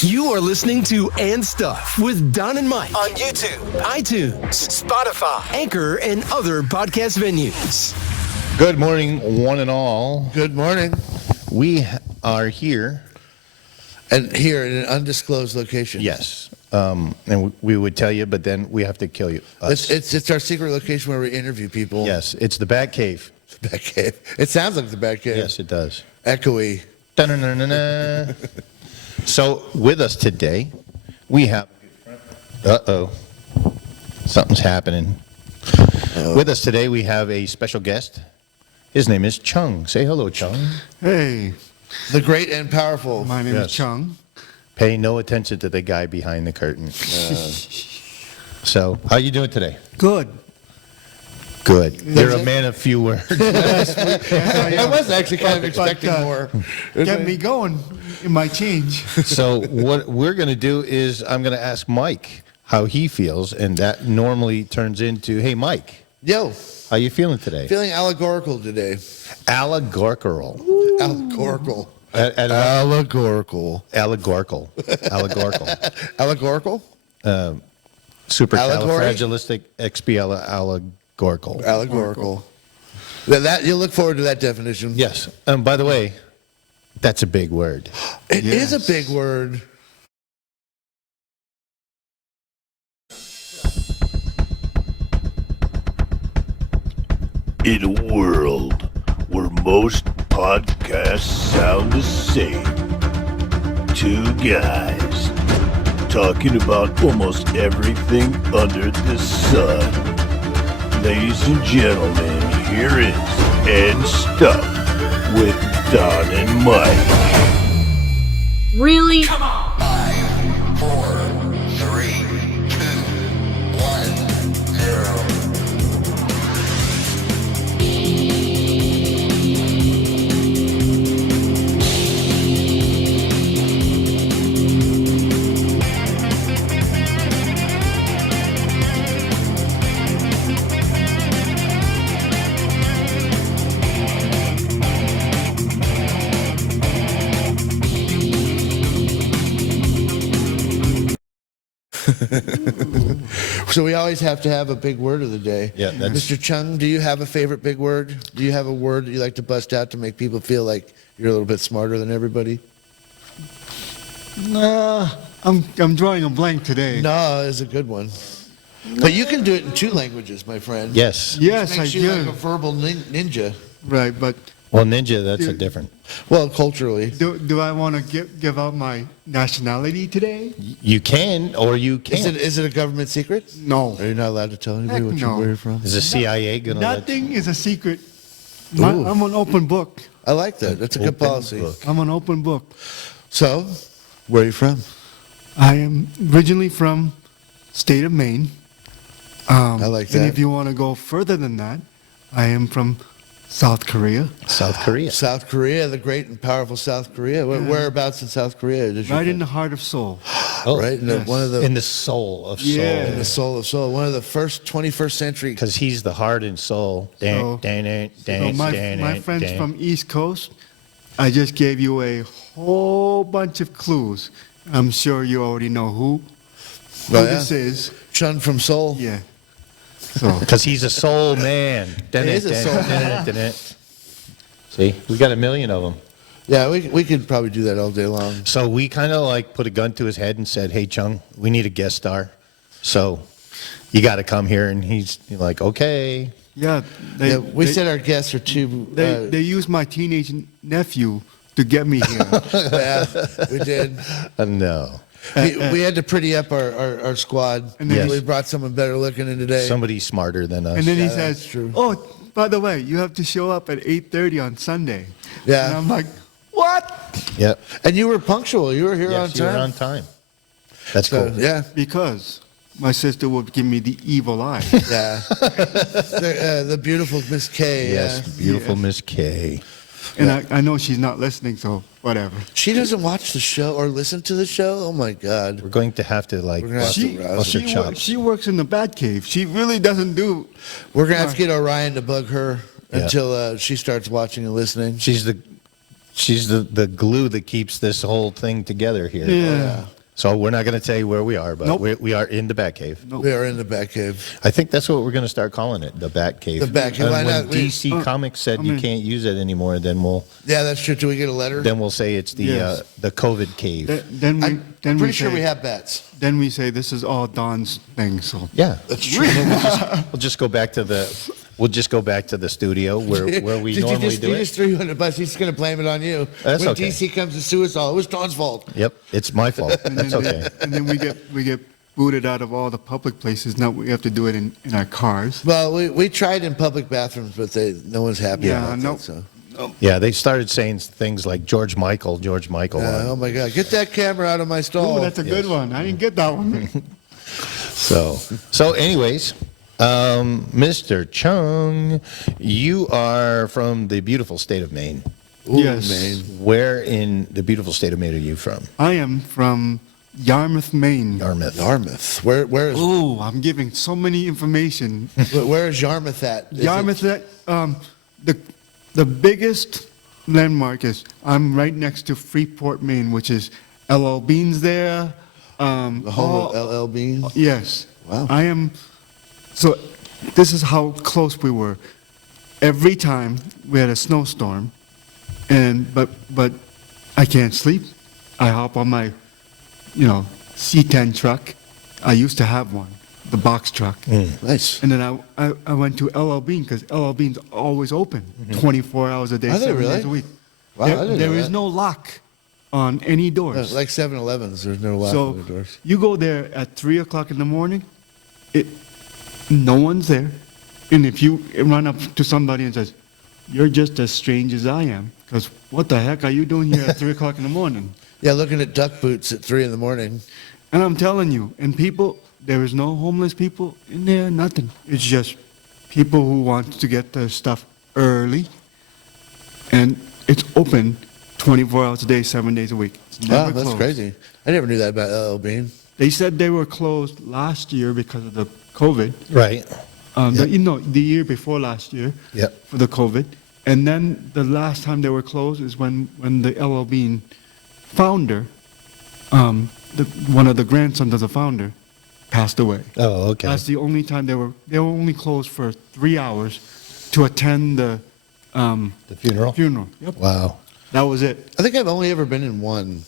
You are listening to And Stuff with Don and Mike on YouTube, iTunes, Spotify, Anchor, and other podcast venues. Good morning, one and all. Good morning. We are here. And here in an undisclosed location. Yes. And we would tell you, but then we have to kill you. It's our secret location where we interview people. Yes, it's the Bat Cave. The Bat Cave. It sounds like the Bat Cave. Yes, it does. Echoey. Da-na-na-na-na. So with us today, we have... Uh-oh. Something's happening. Uh-oh. With us today, we have a special guest. His name is Chong. Say hello, Chong. Hey. The great and powerful. My name is Chong. Pay no attention to the guy behind the curtain. So, how you doing today? Good. Good. You're a man of few words. I was actually kind of expecting more. Get me going in my change. So what we're going to do is I'm going to ask Mike how he feels, and that normally turns into, hey, Mike. Yo. How you feeling today? Feeling allegorical today. Allegorical. Allegorical. Allegorical. Allegorical. Allegorical. Allegorical? Supercalifragilisticexpialidocious. Allegorical. That you'll look forward to that definition. Yes. By the way, that's a big word. It is a big word. In a world where most podcasts sound the same, two guys talking about almost everything under the sun. Ladies and gentlemen, here is And Stuff with Don and Mike. Really? Come on! 5, 4, 3, 2, 1, 0. So we always have to have a big word of the day. Yeah, Mr. Chung, do you have a favorite big word? Do you have a word that you like to bust out to make people feel like you're a little bit smarter than everybody? I'm drawing a blank today. No, it's a good one. But you can do it in 2 languages, my friend. Yes. Yes, Which makes I you do. like a verbal ninja. Right, but Well, ninja, that's a different. Well, culturally. do I want to give out my nationality today? You can or you can't. Is it a government secret? No. Are you not allowed to tell anybody Heck where no. you're from? Is the CIA going to let Nothing is a secret. Ooh. I'm an open book. I like that. That's a good Open policy. book. I'm an open book. So, where are you from? I am originally from state of Maine. I like that. And if you want to go further than that, I am from South Korea. South Korea? South Korea, the great and powerful South Korea. Whereabouts in South Korea? Did you Right in the heart of Seoul. Oh, right in the, yes. one of the in the soul of soul. Yeah. in the soul of Seoul, one of the first 21st century. Because he's the heart and soul. So my friends from East Coast, I just gave you a whole bunch of clues. I'm sure you already know who this is. Chun from Seoul. Yeah. So Because he's a soul man. He is a soul man. See, we got a million of them. Yeah, we could probably do that all day long. So we kind of like put a gun to his head and said, hey, Chung, we need a guest star. So you got to come here. And he's like, okay. yeah, We said our guests are too. they used my teenage nephew to get me here. Yeah, we did. No. We had to pretty up our squad. And then We brought someone better looking in today. Somebody smarter than us. And then he Yeah, says, that's true. "Oh, by the way, you have to show up at 8:30 on Sunday." Yeah. And I'm like, "What?" Yep. And you were punctual. You were here on Yes, you're time. on time. That's So, cool. yeah. Because my sister would give me the evil eye. Yeah. the beautiful Miss K. Yes, beautiful Yes. Miss K. And I know she's not listening, so whatever. She doesn't watch the show or listen to the show. Oh my God. We're going to have to like We're gonna have bust, to She, rouse bust her she, chops. she works in the Batcave. She really doesn't do. We're gonna have to get Orion to bug her Yeah. until she starts watching and listening. She's the She's the glue that keeps this whole thing together here. Yeah. So we're not going to tell you where we are, but Nope. we are in the Batcave. We are in the Batcave. I think that's what we're going to start calling it, the Batcave. The Batcave. And Why when not? DC Comics said you can't use it anymore, then we'll That's true. Do we get a letter? say it's Yes. the COVID cave. Then I'm we pretty sure say, we have bats. Then we say this is all Don's thing. So Yeah, That's true. we'll just go back to the studio where we normally do you it. just threw you under the bus. He's going to blame it on you. That's when okay. DC comes to sue us all, it was Don's fault. Yep, it's my fault. That's okay. And then we get booted out of all the public places. Now we have to do it in our cars. Well, we tried in public bathrooms, but no one's happy Yeah, about nope. that. So. Yeah, they started saying things like George Michael. Oh my God! Get that camera out of my stall. Oh, that's a good one. I didn't get that one. So anyways, Mr. Chong, you are from the beautiful state of Maine. Ooh, Yes. man. Where in the beautiful state of Maine are you from? I am from Yarmouth, Maine. Yarmouth. Yarmouth. Where is Ooh, I'm giving so many information. where is Yarmouth at? Is Yarmouth, the biggest landmark is I'm right next to Freeport, Maine, which is LL Bean's there. the home of LL Bean? Yes. Wow. I am. So this is how close we were. Every time we had a snowstorm, but I can't sleep. I hop on my, C10 truck. I used to have one, the box truck. Nice. And then I went to LL Bean because LL Bean's always open, 24 hours a day, Are they 7 really? days a week. Wow, I didn't There know is that. no lock on any doors. Like 7-Elevens, there's no lock on the So doors. you go there at 3 o'clock in the morning, no one's there. And if you run up to somebody and says, you're just as strange as I am, because what the heck are you doing here at 3 o'clock in the morning? Yeah, looking at duck boots at 3 in the morning. And I'm telling you, and people, there is no homeless people in there, nothing. It's just people who want to get their stuff early. And it's open 24 hours a day, 7 days a week. It's Wow, never that's closed. crazy. I never knew that about LL Bean. They said they were closed last year because of the COVID. Right. The year before last year Yep. for the COVID. And then the last time they were closed is when the LL Bean founder, one of the grandsons of the founder, passed away. Oh, okay. That's the only time they were only closed for 3 hours to attend the The funeral? funeral. Yep. Wow. That was it. I think I've only ever been in one.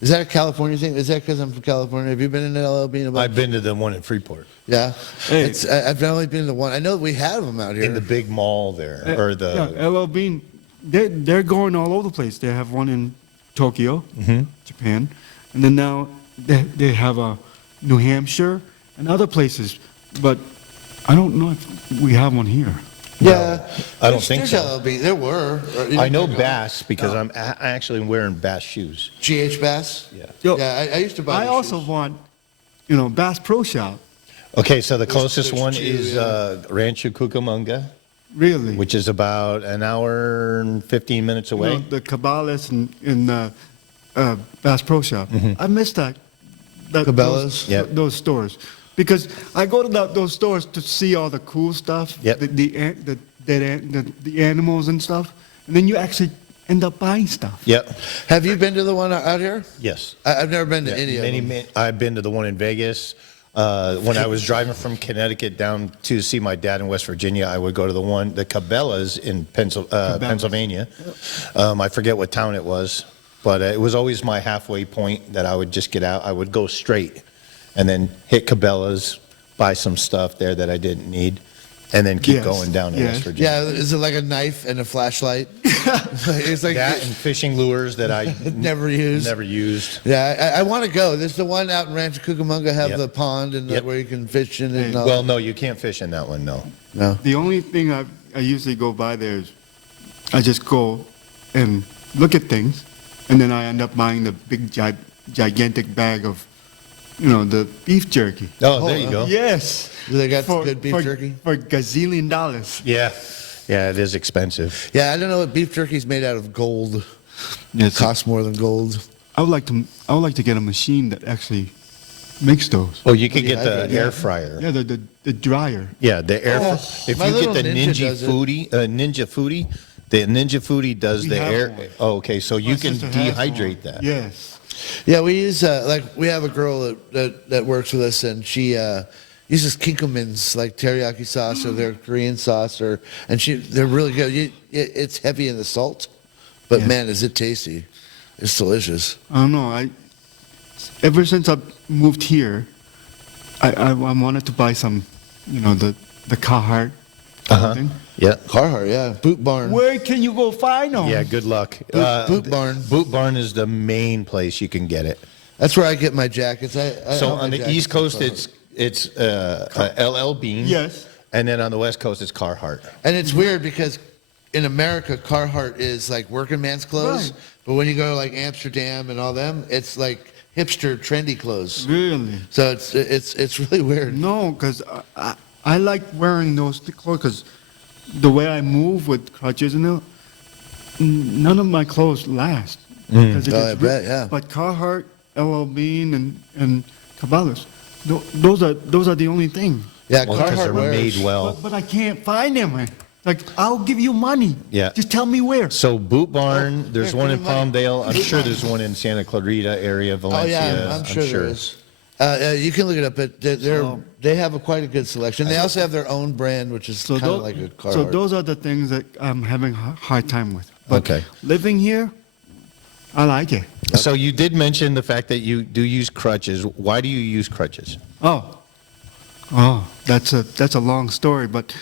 Is that a California thing? Is that because I'm from California? Have you been in LL Bean? I've been to the one in Freeport. Yeah. Hey. I've only been to the one. I know we have them out here. In the big mall there. Or the. Yeah, LL Bean, they're going all over the place. They have one in Tokyo, Japan, and then now they have a New Hampshire and other places. But I don't know if we have one here. Yeah. I don't think There's so. LL Bean. There were. I know Bass because I'm actually wearing Bass shoes. GH Bass? Yeah. Yo, Yeah, I used to buy I these also shoes. want, Bass Pro Shop. Okay, so the closest there's one two, is yeah. Rancho Cucamonga, Really? which is about an hour and 15 minutes away. The Cabales and Bass Pro Shop. I miss that. Cabela's? Yep. Those stores. Because I go to those stores to see all the cool stuff, Yep. the animals and stuff, and then you actually end up buying stuff. Yep. Have you been to the one out here? Yes. I've never been to any of them. I've been to the one in Vegas. When I was driving from Connecticut down to see my dad in West Virginia, I would go to the Cabela's in Pennsylvania. I forget what town it was, but it was always my halfway point that I would just get out. I would go straight and then hit Cabela's, buy some stuff there that I didn't need, and then keep Yes. going down to Yes. West Virginia. Yeah, is it like a knife and a flashlight? It's like That and fishing lures that I never used. never used. Yeah, I want to go. There's the one out in Rancho Cucamonga have Yep. the pond and Yep. where you can fish in and all. Well, no, you can't fish in that one, no. no. The only thing I usually go by there is I just go and look at things, and then I end up buying the big gigantic bag of, the beef jerky. Oh, there you go. Yes. Do they got good beef jerky? For gazillion dollars. Yeah. Yeah, it is expensive. Yeah, I don't know what beef jerky's made out of gold. Yes. Costs more than gold. I would like to get a machine that actually makes those. Oh, you could get Yeah, the air fryer. Yeah, the dryer. Yeah, the air. Oh, if my you get little the Ninja Ninja does it. Foodie, The Ninja Foodie does We the have air. one. Oh, okay, so you My can sister has dehydrate one. that. Yes. Yeah, we use like we have a girl that works with us, and she uses Kinkelman's like teriyaki sauce or their Korean sauce, and they're really good. It's heavy in the salt, but Yeah. man, is it tasty! It's delicious. I don't know. Ever since I moved here, I wanted to buy some, the Carhartt clothing. Yeah. Carhartt, yeah, Boot Barn. Where can you go find them? Yeah, good luck. Boot Barn. Boot Barn is the main place you can get it. That's where I get my jackets. So on the East Coast, it's LL Bean. Yes. And then on the West Coast, it's Carhartt. and it's weird because in America, Carhartt is like working man's clothes, Right. but when you go to like Amsterdam and all them, it's like hipster, trendy clothes. Really? So it's really weird. No, because I like wearing those clothes because the way I move with crutches and all, none of my clothes last. 'Cause it Oh, gets I bet, yeah. But Carhartt, LL Bean, and Caballos, those are the only thing. Yeah, Well, because Carhartt they're wears. made well. But I can't find them. Like, I'll give you money. Yeah. Just tell me where. So Boot Barn, there's here, one give in me money. Palmdale. I'm Boot sure Barn. there's one in Santa Clarita area, Oh Valencia. yeah, I'm sure there is. You can look it up, but they have quite a good selection. They also have their own brand, which is kind of like a Carhartt. So those are the things that I'm having a hard time with. But Okay. living here, I like it. So you did mention the fact that you do use crutches. Why do you use crutches? Oh, that's a long story, but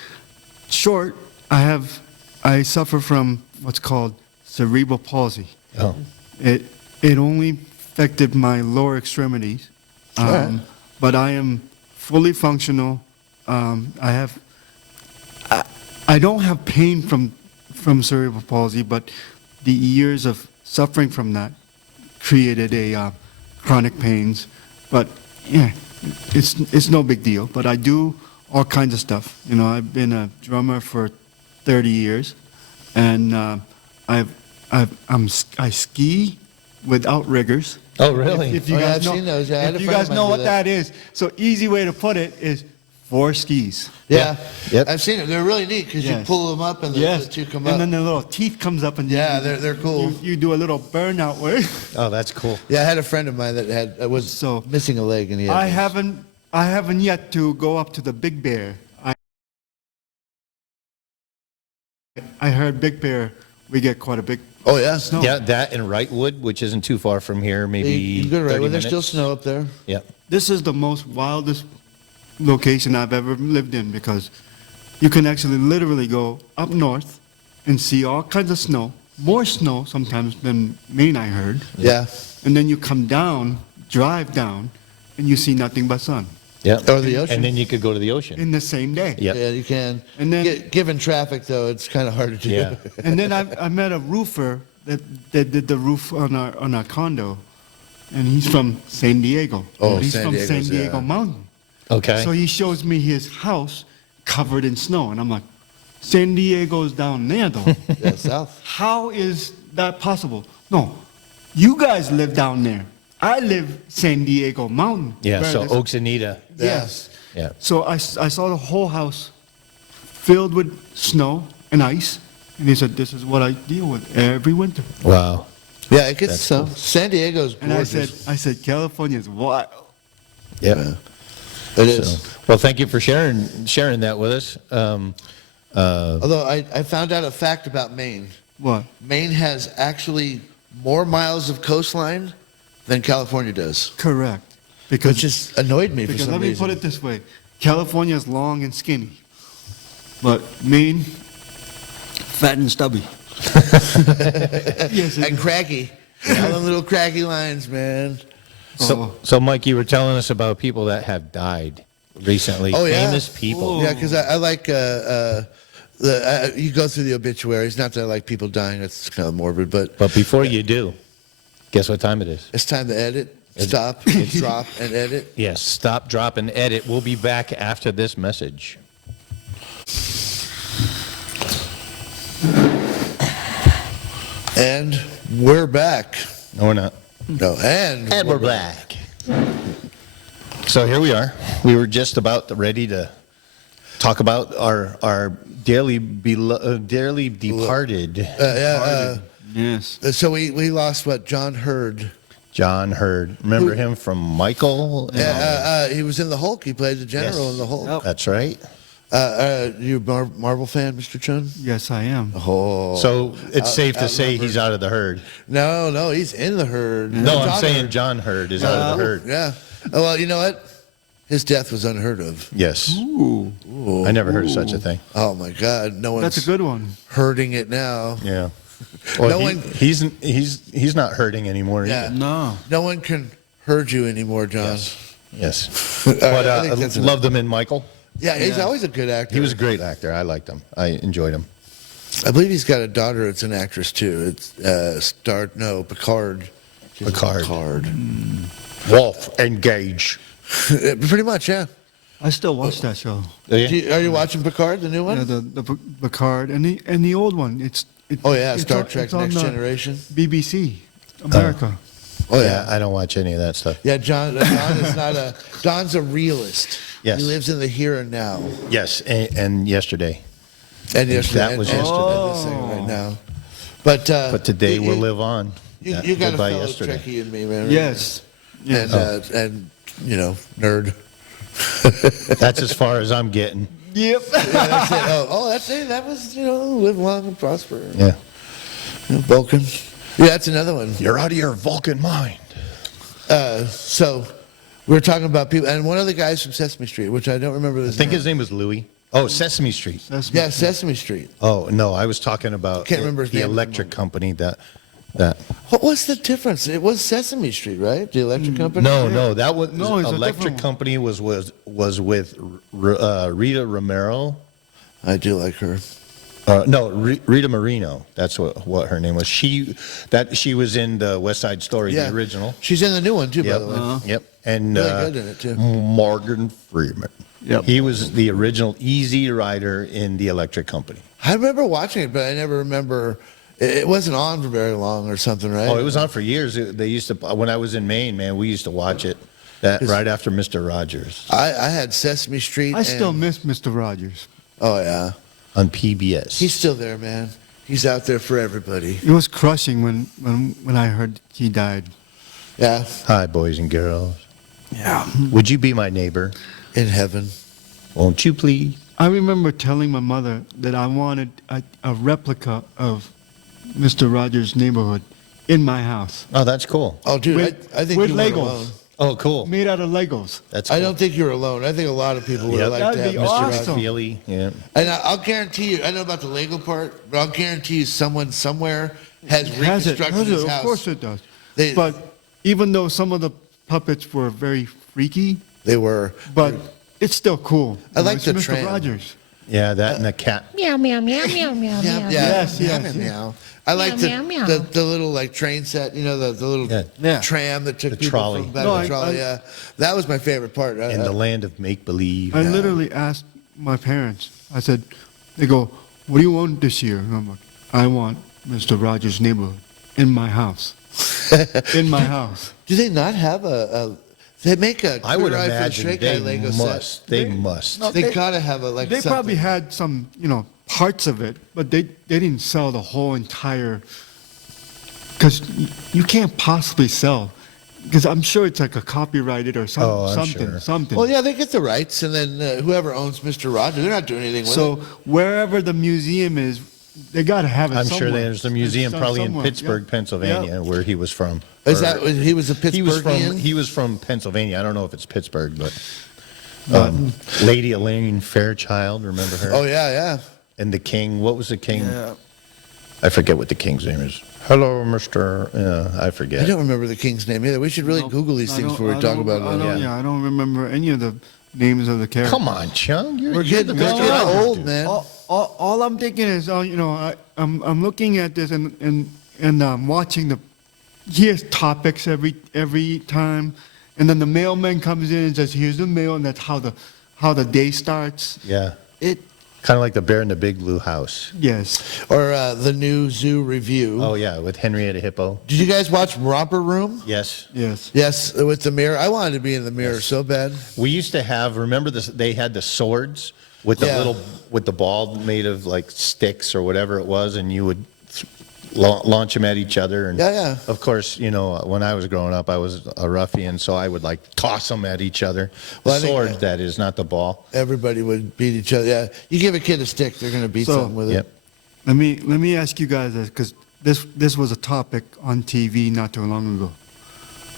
short, I suffer from what's called cerebral palsy. Oh. It only affected my lower extremities, Alright. but I am fully functional. I don't have pain from cerebral palsy, but the years of suffering from that created a chronic pains. But yeah, it's no big deal. But I do all kinds of stuff. I've been a drummer for 30 years, and I ski with outriggers. Oh, really? If you Oh, yeah, guys I've know, seen those. Yeah, I had if a you friend guys of mine know do what that. that is, so easy way to put it is 4 skis. Yeah. Yep. I've seen it. They're really neat because you Yes. pull them up and the two come and up. then the little teeth comes up and Yeah, they're cool. You do a little burnout way. Oh, that's cool. Yeah, I had a friend of mine that was So, missing a leg, and he had I those. haven't yet to go up to the Big Bear. I heard Big Bear, we get quite a big Oh yeah, snow. Yeah, that and Wrightwood, which isn't too far from here, maybe You go to 30 Redwood. There's still minutes. snow up there. Yeah. This is the most wildest location I've ever lived in because you can actually literally go up north and see all kinds of snow, more snow sometimes than Maine, I heard. Yeah. And then you come down, drive down, and you see nothing but sun Yeah. Or the ocean. And then you could go to the ocean. in the same day. Yeah. Yeah, you can. And then- Given traffic, though, it's kind of hard to do. Yeah. And then I met a roofer that did the roof on our condo, and he's from San Diego. Oh, He's San from San Diego's, Diego yeah. Mountain. Okay. So he shows me his house covered in snow, and I'm like, San Diego's down there, though. Yeah, south. How is that possible? No, you guys live down there. I live San Diego Mountain. Yeah, where so there's- Oaksanita. Yes. Yeah. So I saw the whole house filled with snow and ice, and he said, "This is what I deal with every winter." Wow. Yeah, it gets That's so. cool. San Diego's And I gorgeous. said, California's wild. Yeah. It is. So, well, thank you for sharing that with us. Although I found out a fact about Maine. What? Maine has actually more miles of coastline than California does, Correct. which Because just annoyed me for because some let me reason. put it this way: California's long and skinny, but Maine, fat and stubby. Yes. And craggy. All them little craggy lines, man. So, Mike, you were telling us about people that have died recently. Oh, yeah. Famous people. Yeah, because I like you go through the obituaries. Not that I like people dying. That's kind of morbid, but But before you do, guess what time it is? it's time to edit, stop, drop, and edit. Yes, stop, drop, and edit. We'll be back after this message. And we're back. No, we're not. No, and we're back. So here we are. We were just about ready to talk about our dearly departed Yes. So we lost what? John Hurd. John Hurd. Remember him from Michael? He was in the Hulk. He played the general in the Hulk. That's right. You a Marvel fan, Mr. Chun? Yes, I am. Oh. So it's safe to say he's out of the herd. No, he's in the herd. No, I'm John saying Hurd. John Hurd is out of the herd. Yeah. Oh, well, you know what? His death was unheard of. Yes. Ooh, I never heard of such a thing. Oh my God, no one's that's a good one. hurting it now. Yeah. Well, No one- he's not hurting anymore Yeah. either. No. No one can hurt you anymore, John. Yes. All right, But I think that's loved him in Michael. Yeah, he's always a good actor. He was a great actor. I liked him. I enjoyed him. I believe he's got a daughter that's an actress too. It's Picard. She's in Picard. Picard. Wolf, engage. Pretty much, yeah. I still watch that show. Oh, yeah? Are you watching Picard, the new one? Yeah, the Picard and the old one. It's Oh yeah, it's Star on- Trek it's on Next the Generation. BBC America. Oh Yeah, yeah. I don't watch any of that stuff. Yeah, John is not a. Don's a realist. Yes. He lives in the here and now. Yes, and yesterday. And yesterday, That was and yesterday. this thing right now. But But today will live on. You, Yeah, you got a goodbye fellow yesterday. Trekkie in me, man. Yes. Yes. And you know, nerd. That's as far as I'm getting. Yep. Yeah, that's it. That's it. That was live long and prosper. Yeah. Vulcan. Yeah, that's another one. You're out of your Vulcan mind. So we were talking about people, and one of the guys from Sesame Street, which I don't remember I his think name. his name was Louis. Oh, Sesame Street. Yeah, Sesame Street. Oh, no, I was talking about Can't remember his the name at the electric moment. company that. What was the difference? It was Sesame Street, right? The electric company. No, that was No, it's a electric different one. company was with Rita Romero. I do like her. Rita Moreno. That's what her name was. She was in the West Side Story, Yeah, the original. She's in the new one too, by Yep. the way. Yep. And Really good in it, too. Morgan Freeman. Yep. He was the original Easy Rider in the Electric Company. I remember watching it, but I never remember. It wasn't on for very long or something, right? Oh, it was on for years. They used to when I was in Maine, man. We used to watch it right after Mr. Rogers I had Sesame Street. I still and- miss Mr. Rogers. Oh yeah, on PBS. he's still there, man. He's out there for everybody. It was crushing when I heard he died. Yeah, Hi, boys and girls. Yeah. Would you be my neighbor? in heaven. Won't you please? I remember telling my mother that I wanted a replica of Mr. Rogers' Neighborhood in my house, Oh, that's cool. Oh, dude, With- I think with you weren't Legos. alone. Oh, cool. made out of Legos. That's cool. I don't think you're alone. I think a lot of people would Yep. like to That'd have be Mr. awesome. Rogers. Feely, yeah. And I'll guarantee you, I know about the Lego part, but I'll guarantee you someone somewhere has Has it? reconstructed Has his it? house. Of course it does. They- But even though some of the puppets were very freaky, They were. but it's still cool. I like It's the Mr. tram. Rogers. Yeah, that and the cat. Meow, meow, meow, meow, meow, Yeah, meow. Yes, meow, yes, meow, yes. meow. I like Meow, meow, the, meow. the little like train set, the little Yeah. tram that took The people trolley. from back No, the I- trolley. Yeah, that was my favorite part. In the land of make believe. I literally asked my parents, I said, they go, what do you want this year? And I'm like, I want Mr. Rogers' Neighborhood in my house. In my house. Do they not have a they make a I would Clear Eye for the imagine Straight Guy they Lego must. set? They must. No, They they- gotta have a like. They something. probably had some, parts of it, but they didn't sell the whole entire, because you can't possibly sell, because I'm sure it's like a copyrighted or Oh, I'm something, sure. something. Well, yeah, they get the rights, and then whoever owns Mr. Rogers, they're not doing anything with So it. wherever the museum is, they got to have it I'm sure somewhere. there's a museum It's probably in somewhere. Pittsburgh, Yeah. Pennsylvania, Yeah. where he was from. Is Or- that he was a He was Pittsburghian? from. He was from Pennsylvania. I don't know if it's Pittsburgh, but But- Lady Elaine Fairchild. Remember her? Oh yeah, yeah. And the king. What was the king? I forget what the king's name is. Hello, Mister. I forget. I don't remember the king's name either. We should really No, Google these I things don't- before we I talk don't- about I it. don't- Yeah. I don't remember any of the names of the characters. Come on, Chung. You're, We're you're getting, the we're getting guy. old, man. All I'm thinking is, I'm looking at this and watching here's topics every time, and then the mailman comes in and says, "Here's the mail," and that's how the day starts. Yeah. It Kind of like the Bear in the Big Blue House. yes. Or the new Zoo Review. Oh yeah, with Henrietta Hippo. Did you guys watch Romper Room? Yes. Yes. Yes, with the mirror. I wanted to be in the mirror so bad. We used to have. Remember this? They had the swords. with the Yeah. with the ball made of like sticks or whatever it was, and you would launch them at each other. And Yeah. of course, when I was growing up, I was a ruffian, so I would like toss them at each other. Well, I The think sword, that is, not the ball. Everybody would beat each other. Yeah, you give a kid a stick, they're going to beat So- something with Yep. it. Let me ask you guys this, because this was a topic on TV not too long ago.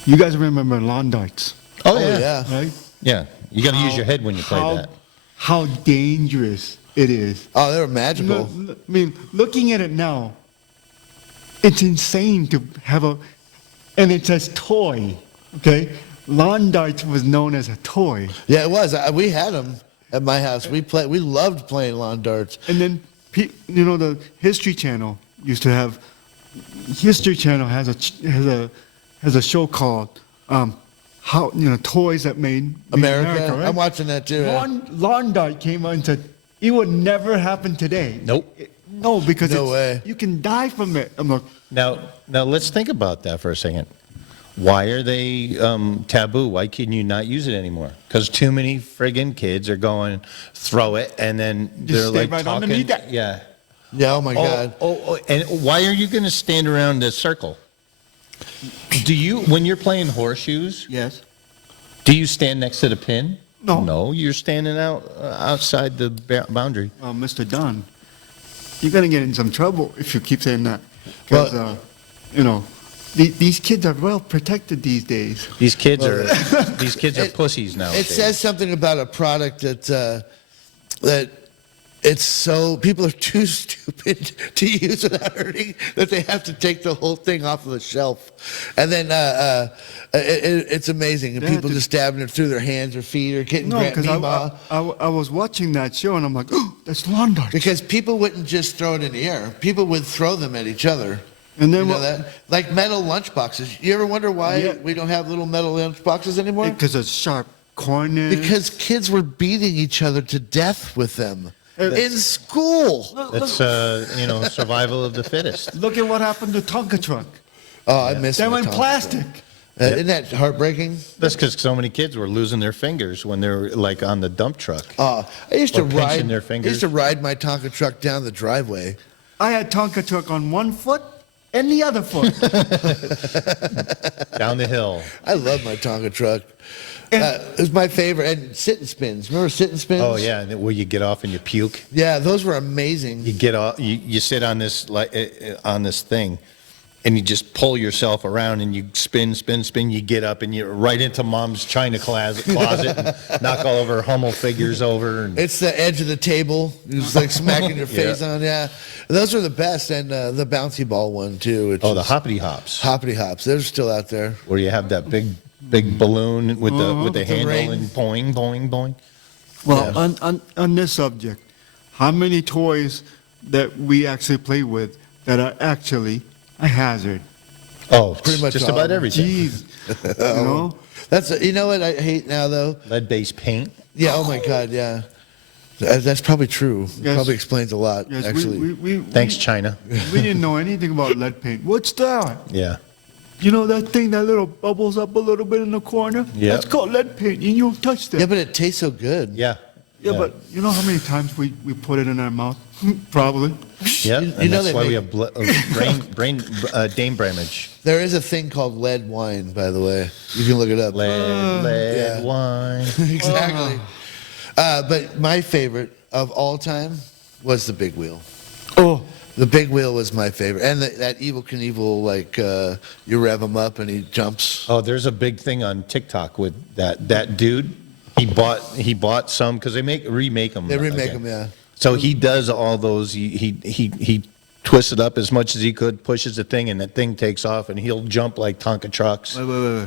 You guys remember lawn darts, Oh, Oh, yeah. yeah. right? Yeah. You got to use your head when you play that. How dangerous it is. Oh, they were magical. I mean, looking at it now, it's insane to have and it says toy, okay? Lawn darts was known as a toy. Yeah, it was. We had them at my house. We loved playing lawn darts. And then, the History Channel used to have, History Channel has a show called, how, toys that made America. right? I'm watching that too. Yeah. Lawn dart came out and said, it would never happen today. Nope. No, because No way. you can die from it. I'm like, Now let's think about that for a second. Why are they taboo? Why can you not use it anymore? Because too many friggin' kids are going throw it, and then they're stay like right talking. underneath that. Yeah. Yeah. Oh my God. And why are you going to stand around the circle? Do you, when you're playing horseshoes, yes. do you stand next to the pin? No. No, you're standing outside the boundary. Mr. Don, you're going to get in some trouble if you keep saying that. Well- Because, these kids are well protected these days. These kids are pussies now. It says something about a product that it's so people are too stupid to use without hurting that they have to take the whole thing off of the shelf, and then it's amazing. And Yeah, people just stabbing it through their hands or feet or getting No, because Mima. I was watching that show and I'm like, oh, that's lawn darts. Because people wouldn't just throw it in the air. People would throw them at each other. And then You know what- that? Like metal lunchboxes. You ever wonder why Yeah. we don't have little metal lunchboxes anymore? Because it's sharp corners. Because kids were beating each other to death with them That's- in school. That's survival of the fittest. Look at what happened to Tonka truck. Oh, I miss They my went Tonka plastic. truck. Isn't that heartbreaking? That's because so many kids were losing their fingers when they were like on the dump truck. I used to Or pinching ride. their I fingers. used to ride my Tonka truck down the driveway. I had Tonka truck on one foot and the other foot. Down the hill. I love my Tonka truck. It was my favorite. And sit and spins. Remember sit and spins? Oh yeah, where you get off and you puke. Yeah, those were amazing. You get off. You sit on this on this thing, and you just pull yourself around and you spin. You get up and you're right into mom's china closet and knock all of her Hummel figures over. And, It's the edge of the table. It's like smacking your face Yeah. on. Yeah, those are the best. And the bouncy ball one too. Which the is hoppity hops, hoppity hops. They're still out there. where you have that big balloon with the handle ring. and boing boing boing. Well, Yeah. on this subject, how many toys that we actually play with that are actually a hazard? Oh, Pretty much just all about of them. everything. Jeez. You know? That's you know what I hate now though. Lead-based paint. Yeah. Oh my God. Yeah. That's probably true. Yes. Probably explains a lot. Yes, actually. Thanks, China. We didn't know anything about lead paint. What's that? Yeah. You know that thing that little bubbles up a little bit in the corner? Yeah. That's called lead paint, and you don't touch that. Yeah, but it tastes so good. Yeah. Yeah, but you know how many times we put it in our mouth? Probably. Yeah, You and know that's they why we make- have brain damage. There is a thing called lead wine, by the way. You can look it up. Lead yeah. wine. Exactly. But my favorite of all time was the big wheel. Oh, The big wheel was my favorite, and that Evil Knievel, like you rev him up and he jumps. Oh, there's a big thing on TikTok with that dude. He bought some because they remake them. They remake them, yeah. So he does all those. He twists it up as much as he could, pushes the thing, and that thing takes off, and he'll jump like Tonka trucks. wait.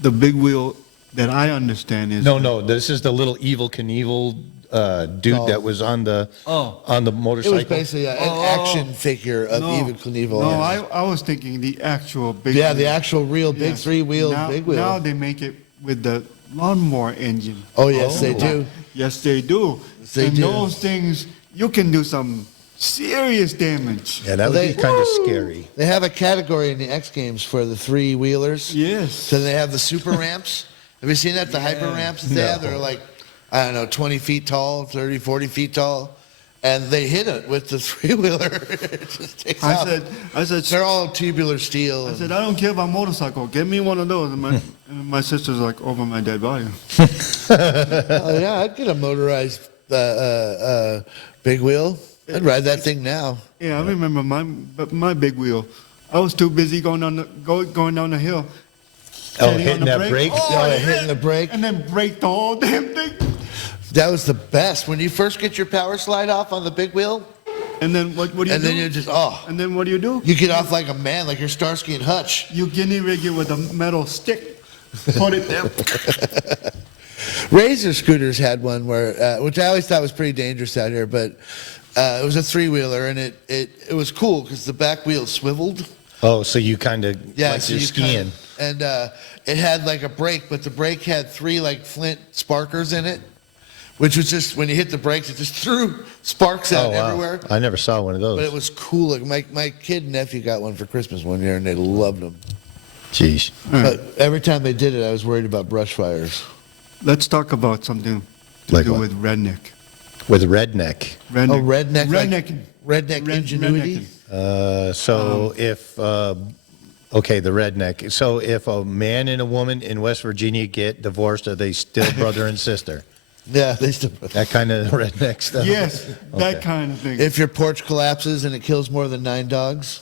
The big wheel that I understand is No, this is the little Evil Knievel dude that was on the It motorcycle. was basically an action figure of Evil Knievel. No, yeah. I was thinking the actual big. Yeah, wheel. the actual real big Yes. 3-wheel Now- big wheel. Now they make it with the lawnmower engine. Oh, yes, they do. Yes, they do. Yes, they and do. those things, you can do some serious damage. Yeah, that would be kind of scary. They have a category in the X Games for the 3-wheelers. Yes. So they have the super ramps. Have you seen that? The hyper ramps that they have? They're like I don't know, 20 feet tall, 30, 40 feet tall. And they hit it with the three-wheeler. It just takes off. I said, They're all tubular steel. I said, I don't care about motorcycle. Get me one of those. And my sister's like, over my dead body. Oh, yeah, I'd get a motorized big wheel. I'd ride that thing now. Yeah, I remember my big wheel. I was too busy going down the hill. Oh, Hitting hitting on the that brake. brake? Oh, hitting the brake. And then break the whole damn thing. That was the best. When you first get your power slide off on the big wheel, And then what do you do? and then you just, And then what do? you get off like a man, like you're Starsky and Hutch. You guinea rig it with a metal stick. Put it there. Razor scooters had one where, which I always thought was pretty dangerous out here, but it was a three-wheeler, and it was cool because the back wheel swiveled. Oh, so you kind of like so you're you skiing. and it had like a brake, but the brake had 3 like flint sparkers in it, which was just when you hit the brakes, it just threw sparks out Oh, wow. everywhere. I never saw one of those. But it was cool. Like my kid and nephew got one for Christmas one year, and they loved them. Jeez. But every time they did it, I was worried about brush fires. Let's talk about something to Like do what? with redneck. With redneck. Oh, redneck, like Redneck. redneck ingenuity. So if, okay, the redneck. So if a man and a woman in West Virginia get divorced, are they still brother and sister? Yeah, they still. That kind of redneck stuff? Yes, that Okay. kind of thing. If your porch collapses and it kills more than 9 dogs.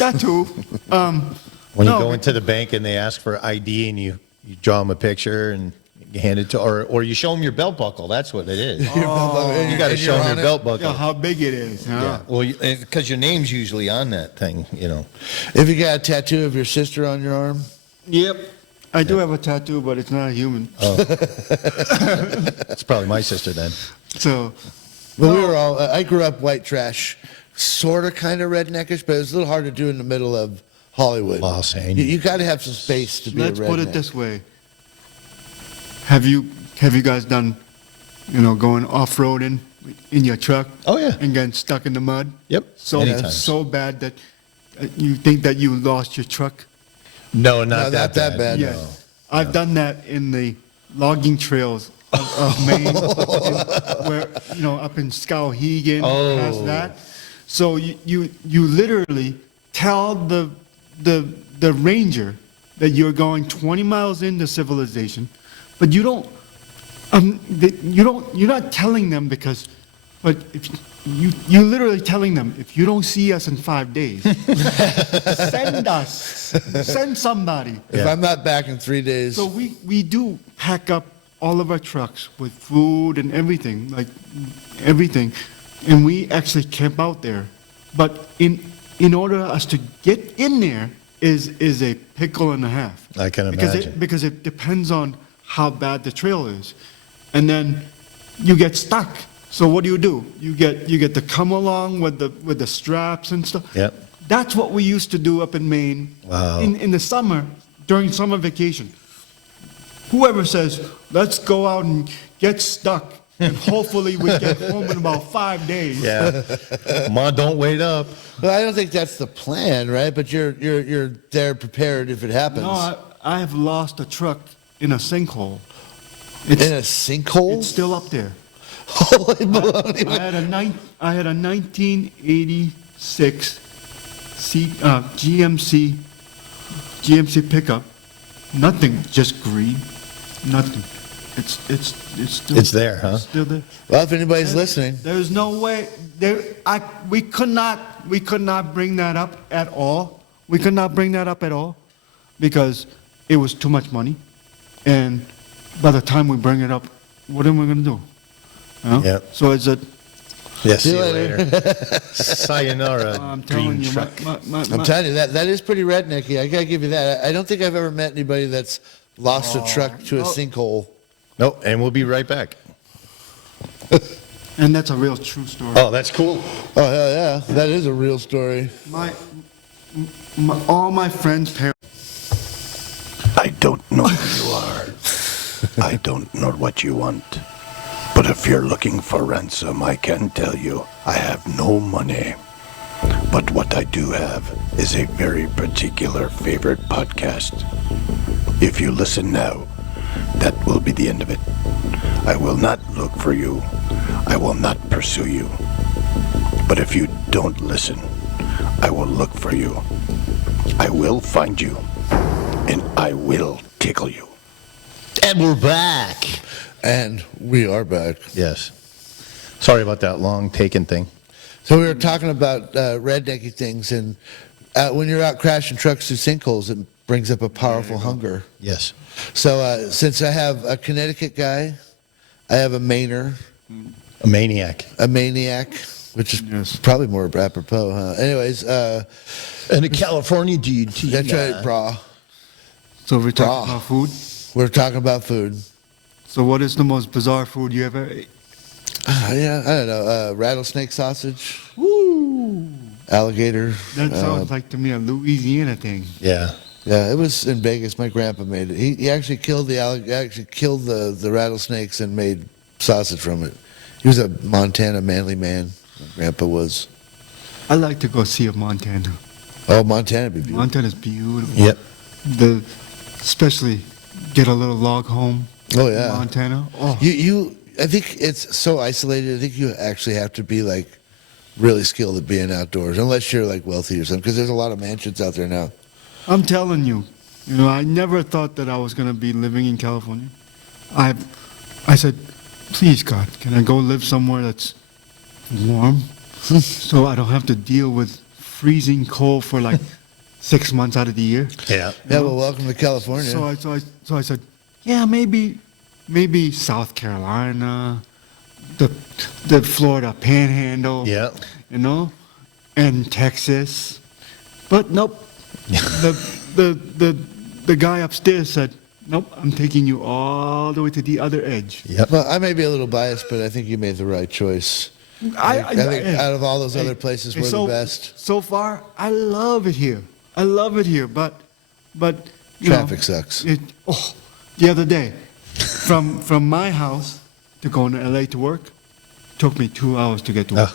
That too. When you No, go but- into the bank and they ask for ID and you draw them a picture and you hand it to, or you show them your belt buckle. That's what it is. You got to show them your belt buckle. Yeah, how big it is. Huh? Yeah. Well, because your name's usually on that thing, you know. If you got a tattoo of your sister on your arm. Yep. I do have a tattoo, but it's not a human. That's probably my sister then. So, Well, we were all. I grew up white trash, sort of, kind of redneckish, but it was a little hard to do in the middle of Hollywood. Los Angeles. You got to have some space to be let's a redneck. put it this way. Have you guys done, going off-roading in your truck? Oh, yeah. And getting stuck in the mud? Yep. So Many times. so bad that you think that you lost your truck? No, No, not that bad. No. Yes. I've done that in the logging trails of Maine, where, up in Skowhegan, past that. So you literally tell the ranger that you're going 20 miles into civilization, but you don't, you're not telling them because, but if you're literally telling them, if you don't see us in 5 days, send somebody. If I'm not back in 3 days. So we do pack up all of our trucks with food and everything, and we actually camp out there. But in order us to get in there is a pickle and a half. I can imagine. Because it depends on how bad the trail is, and then you get stuck. So what do? You get to come along with the straps and stuff. Yep. That's what we used to do up in Maine. Wow. In the summer, during summer vacation. Whoever says, let's go out and get stuck, and hopefully we get home in about 5 days. Yeah. Ma, don't wait up. Well, I don't think that's the plan, right? But you're there prepared if it happens. No, I have lost a truck in a sinkhole. In a sinkhole? It's still up there. Holy baloney. I had a 1986 GMC pickup. Nothing, just green. Nothing. It's still. It's there, huh? Still there. Well, if anybody's listening. There's no way. We could not bring that up at all. We could not bring that up at all because it was too much money. And by the time we bring it up, what am I going to do? You know? Yep. So it's a. Yeah, see you later. Sayonara, I'm green telling you, truck. I'm telling you, that is pretty rednecky. I got to give you that. I don't think I've ever met anybody that's lost a truck to a sinkhole. Nope, and we'll be right back. And that's a real true story. Oh, that's cool. Oh, hell yeah. That is a real story. All my friends' parents. I don't know who you are. I don't know what you want. But if you're looking for ransom, I can tell you I have no money. But what I do have is a very particular favorite podcast. If you listen now, that will be the end of it. I will not look for you. I will not pursue you. But if you don't listen, I will look for you. I will find you. And I will tickle you. And we're back. And we are back. Yes. Sorry about that long taken thing. So we were talking about rednecky things, and when you're out crashing trucks through sinkholes, it brings up a powerful hunger. Yes. So since I have a Connecticut guy, I have a Mainer, A maniac. a maniac, which is Yes. probably more apropos, huh? Anyways, And a California dude. that's right, brah. So we're talking Raw. about food. We're talking about food. So what is the most bizarre food you ever ate? Yeah, I don't know. Rattlesnake sausage. Alligator. That sounds like to me a Louisiana thing. Yeah. Yeah, it was in Vegas. My grandpa made it. He actually killed the rattlesnakes and made sausage from it. He was a Montana manly man. My grandpa was. I like to go see a Montana. Oh, Montana would be beautiful. Montana's beautiful. Yep. Especially get a little log home. Oh, in yeah. Montana. Oh, I think it's so isolated. I think you actually have to be like really skilled at being outdoors, unless you're like wealthy or something. Because there's a lot of mansions out there now. I'm telling you, I never thought that I was gonna be living in California. I said, please God, can I go live somewhere that's warm, so I don't have to deal with freezing cold for like 6 months out of the year. Yeah. Yeah, well, welcome to California. So I said, yeah, maybe South Carolina, the Florida Panhandle, Yeah. And Texas, but nope. the guy upstairs said, nope, I'm taking you all the way to the other edge. Yep. Well, I may be a little biased, but I think you made the right choice. I think out of all those other places, we're the best. So far, I love it here. But Traffic sucks. The other day, from my house to going to LA to work, took me 2 hours to get to work.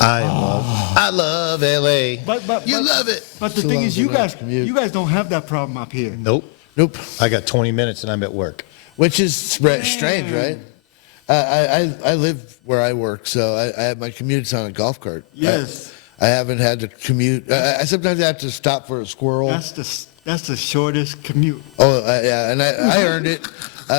I love LA. But You love it. But the So thing long is, as you you don't guys commute. you guys don't have that problem up here. Nope. Nope. I got 20 minutes and I'm at work. Which is strange, right? I live where I work, so I have my commutes on a golf cart. Yes. I haven't had to commute. I sometimes have to stop for a squirrel. That's the shortest commute. Yeah, and I earned it.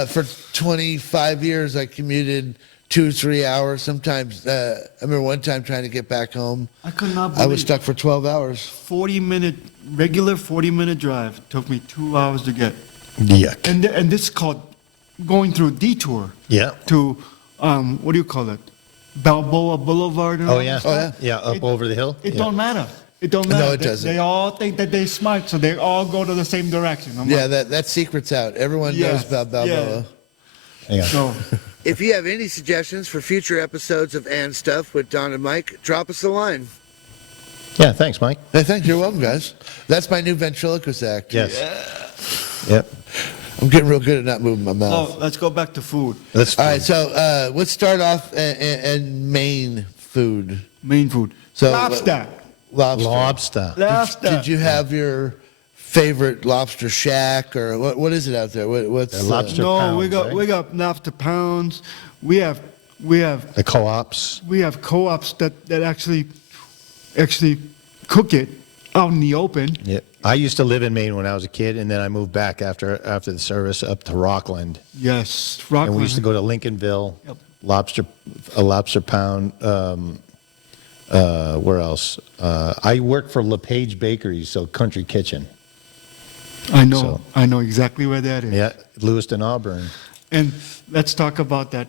For 25 years, I commuted 2-3 hours. Sometimes, I remember one time trying to get back home. I could not I believe was stuck for 12 hours. 40-minute drive took me 2 hours to get. Yuck. And this is called going through detour. Yeah. To what do you call it? Balboa Boulevard. And Oh, all yeah. that stuff. Yeah, up over the hill. It Yeah. don't matter. It don't No, matter. it doesn't. They all think that they're smart, so they all go to the same direction. I'm Yeah, like, that secret's out. Everyone Yeah, knows about Balboa. Hang on. so If you have any suggestions for future episodes of And Stuff with Don and Mike, drop us a line. Yeah, thanks, Mike. Hey, thanks. You're welcome, guys. That's my new ventriloquist act. Yes. Yep. I'm getting real good at not moving my mouth. so let's go back to food. That's All right, so let's start off in Maine food. Main food. So, Lobster. Lobster. lobster. Lobster. Did you have your favorite lobster shack, or what is it out there? What's The lobster- No, pounds, we got right? we got lobster pounds. We have The co-ops. co-ops that actually cook it out in the open. Yeah. I used to live in Maine when I was a kid, and then I moved back after the service up to Rockland. Yes, And Rockland. we used to go to Lincolnville, Yep. a lobster pound. Where else? I worked for LePage Bakery, so Country Kitchen. I know. so- I know exactly where that is. Yeah, Lewiston, Auburn. And let's talk about that.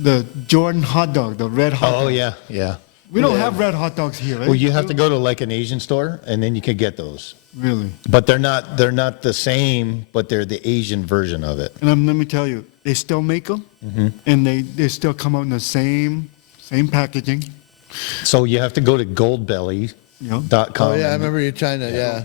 The Jordan hot dog, the red hot dog. Oh yeah, yeah. We don't have red hot dogs here, right? Well, you have to go to like an Asian store, and then you could get those. Really? But they're not the same, but they're the Asian version of it. And let me tell you, they still make them, Mm-hmm. and they still come out in the same packaging. So you have to go to goldbelly.com. Oh yeah, I remember you trying to. Yeah.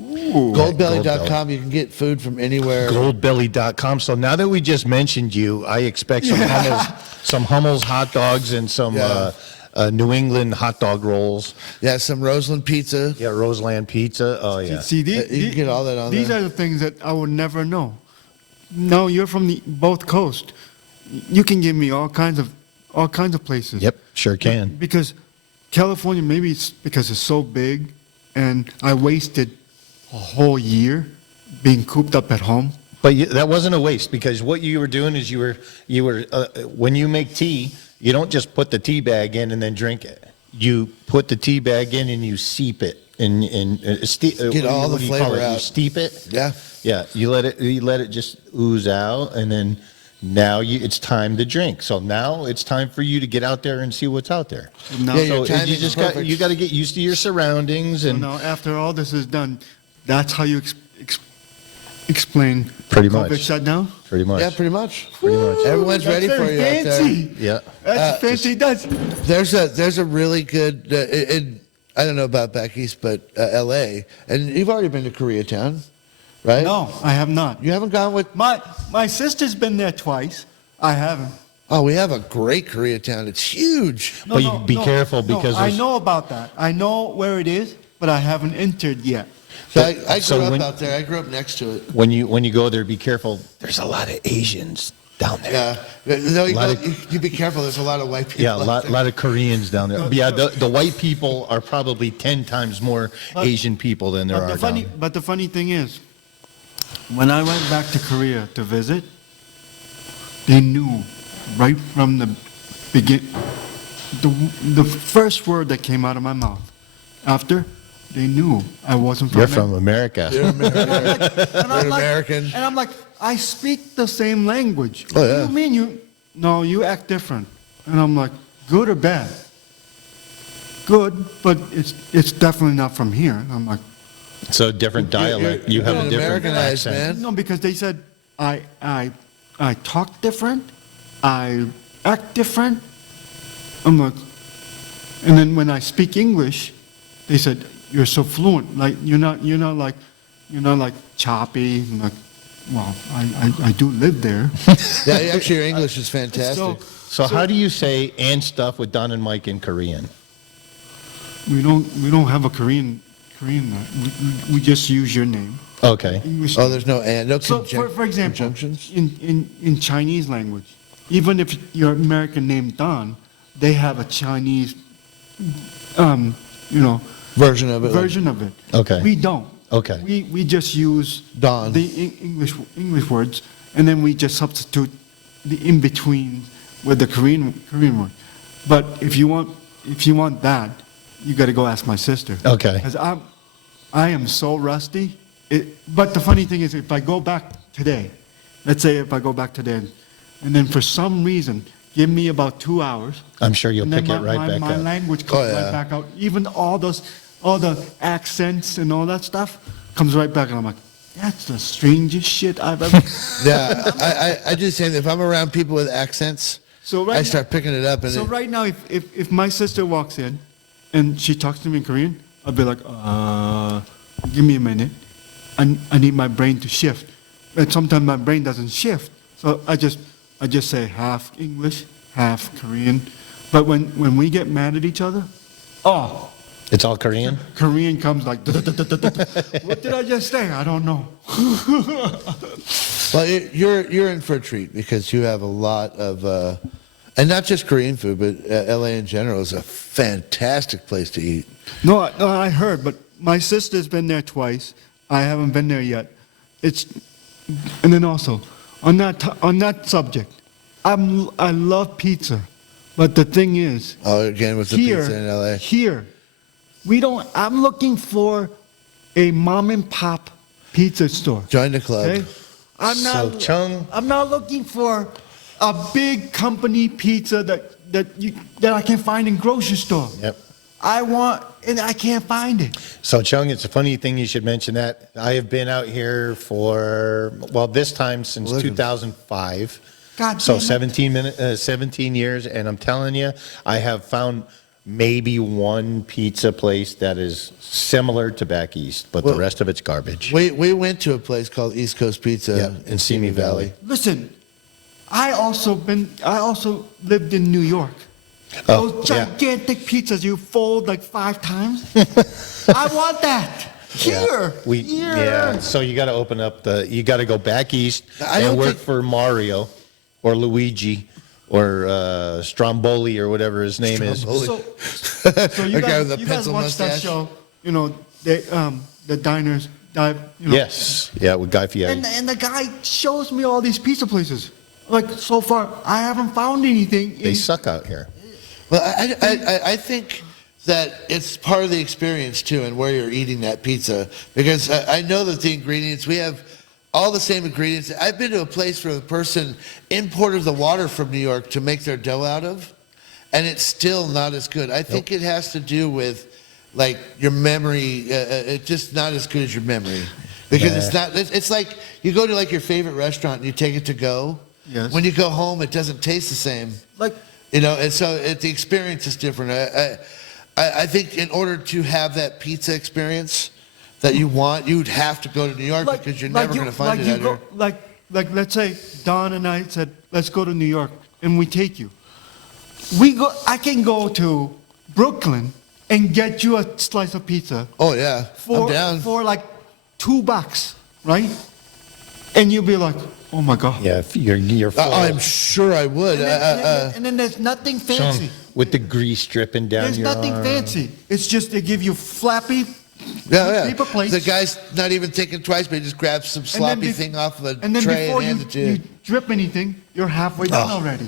Goldbelly.com. You can get food from anywhere. Goldbelly.com. So now that we just mentioned you, I expect some Hummel's hot dogs and some Yeah. New England hot dog rolls. Yeah, some Roseland pizza. Yeah, Roseland pizza. Oh yeah. See, You can get all that on these there. are the things that I would never know. No, you're from both coast. you can give me all kinds of places. Yep, sure can. Because California, maybe it's because it's so big, and I wasted a whole year being cooped up at home. But that wasn't a waste, because what you were doing is you were when you make tea, you don't just put the tea bag in and then drink it. You put the tea bag in and you seep it and Get all the flavor out. You steep it. Yeah. Yeah. You let it just ooze out, and then now it's time to drink. So now it's time for you to get out there and see what's out there. Now, Yeah, So your timing you is just perfect. got to get used to your surroundings, so and now after all this is done, that's how you explain Pretty COVID much. shutdown? pretty much. Yeah, pretty much. Pretty much. Everyone's ready That's for very you out there. fancy. Yeah. That's fancy. That's There's a really good. I don't know about back east, but L.A. and you've already been to Koreatown, right? no, I have not. You haven't gone with. My sister's been there twice. I haven't. Oh, we have a great Koreatown. It's huge. But you be careful, because I there's- know about that. I know where it is, but I haven't entered yet. So I So grew up when- out there. I grew up next to it. When you go there, be careful. There's a lot of Asians down there. Yeah. No, Lot of- you be careful. There's a lot of white people. Yeah, a out there. lot of Koreans down there. But yeah, the white people are probably 10 times more But- Asian people than there are down. But the funny thing is, when I went back to Korea to visit, they knew right from the begin. The first word that came out of my mouth after, they knew I wasn't from You're there. from America. You're American. And I'm You're like- American. And I'm like, I speak the same language. Oh, What yeah. do you mean you? No, you act different. And I'm like, good or bad? Good, but it's definitely not from here. And I'm like, So different dialect. You have a You're different Americanized, accent. man. no, because they said I talk different, I act different. I'm like, and then when I speak English, they said you're so fluent. Like you're not like choppy. I'm like, well, I do live there. Yeah, actually, your English is fantastic. So how do you say "and stuff" with Don and Mike in Korean? We don't have a Korean. We just use your name. Okay. English. Oh, there's no and no So, conjunc- for example, conjunctions. in Chinese language, even if you're American named Don, they have a Chinese, Version of it. like- version of it. Okay. We don't. Okay. We just use Don. the English words, and then we just substitute the in between with the Korean word. But if you want that, you got to go ask my sister. Okay. Because I am so rusty. But the funny thing is, if I go back today, let's say if I go back today, and then for some reason, give me about 2 hours. I'm sure you'll and then pick it right back my up. language comes Oh, yeah. right back out. Even all the accents and all that stuff comes right back, and I'm like, that's the strangest shit I've ever. Yeah, I do the same thing. If I'm around people with accents, So right I now- start picking it up. And So right now, if my sister walks in and she talks to me in Korean, I'll be like, give me a minute. I need my brain to shift. And sometimes my brain doesn't shift. So I just say half English, half Korean. But when we get mad at each other, It's all Korean? Korean comes like, what did I just say? I don't know. Well, you're in for a treat because you have a lot of, and not just Korean food, but L.A. in general is a fantastic place to eat. No, I heard, but my sister's been there twice. I haven't been there yet. And then also on that subject, I love pizza, but the thing is, Oh, again with the pizza in L.A. Here, we don't. I'm looking for a mom and pop pizza store. Join the club. Okay? So, Chong- I'm not looking for a big company pizza that I can find in grocery store. Yep. I want, and I can't find it. So, Chung, it's a funny thing you should mention that. I have been out here for, this time since 2005. God So damn it. 17 years, and I'm telling you, I have found maybe one pizza place that is similar to back east, but the rest of it's garbage. We went to a place called East Coast Pizza in Simi Valley. Listen, I also lived in New York. Oh, Those yeah. gigantic pizzas you fold like 5 times. I want that here. Yeah, so you got to open up you got to go back east I and don't work think- for Mario or Luigi or Stromboli or whatever his name is. Stromboli. So you A guy with a guys pencil watch that mustache? show? You know, the diners dive. You know, Yes, yeah, with Guy Fieri. And the guy shows me all these pizza places. Like so far, I haven't found anything. They suck out here. Well, I think that it's part of the experience too, and where you're eating that pizza. Because I know that the ingredients, we have all the same ingredients. I've been to a place where the person imported the water from New York to make their dough out of, and it's still not as good. I think it has to do with like your memory. It's just not as good as your memory. Because it's not. It's like you go to like your favorite restaurant and you take it to go. Yes. When you go home, it doesn't taste the same. Like, You know, and so the experience is different. I think in order to have that pizza experience that you want, you'd have to go to New York because you're never going to find it out here. Like, let's say Don and I said, let's go to New York, and we take you. I can go to Brooklyn and get you a slice of pizza Oh yeah, I'm down. for like $2, right? And you'll be like, oh my God. Yeah, if you're full. I'm sure I would. And then there's nothing fancy. with the grease dripping down There's your nothing arm. fancy. It's just they give you flappy Yeah, paper plates. The guy's not even thinking twice, but he just grabs some and then sloppy bef- thing off the and then tray before and hands it to you drip anything, you're halfway done already.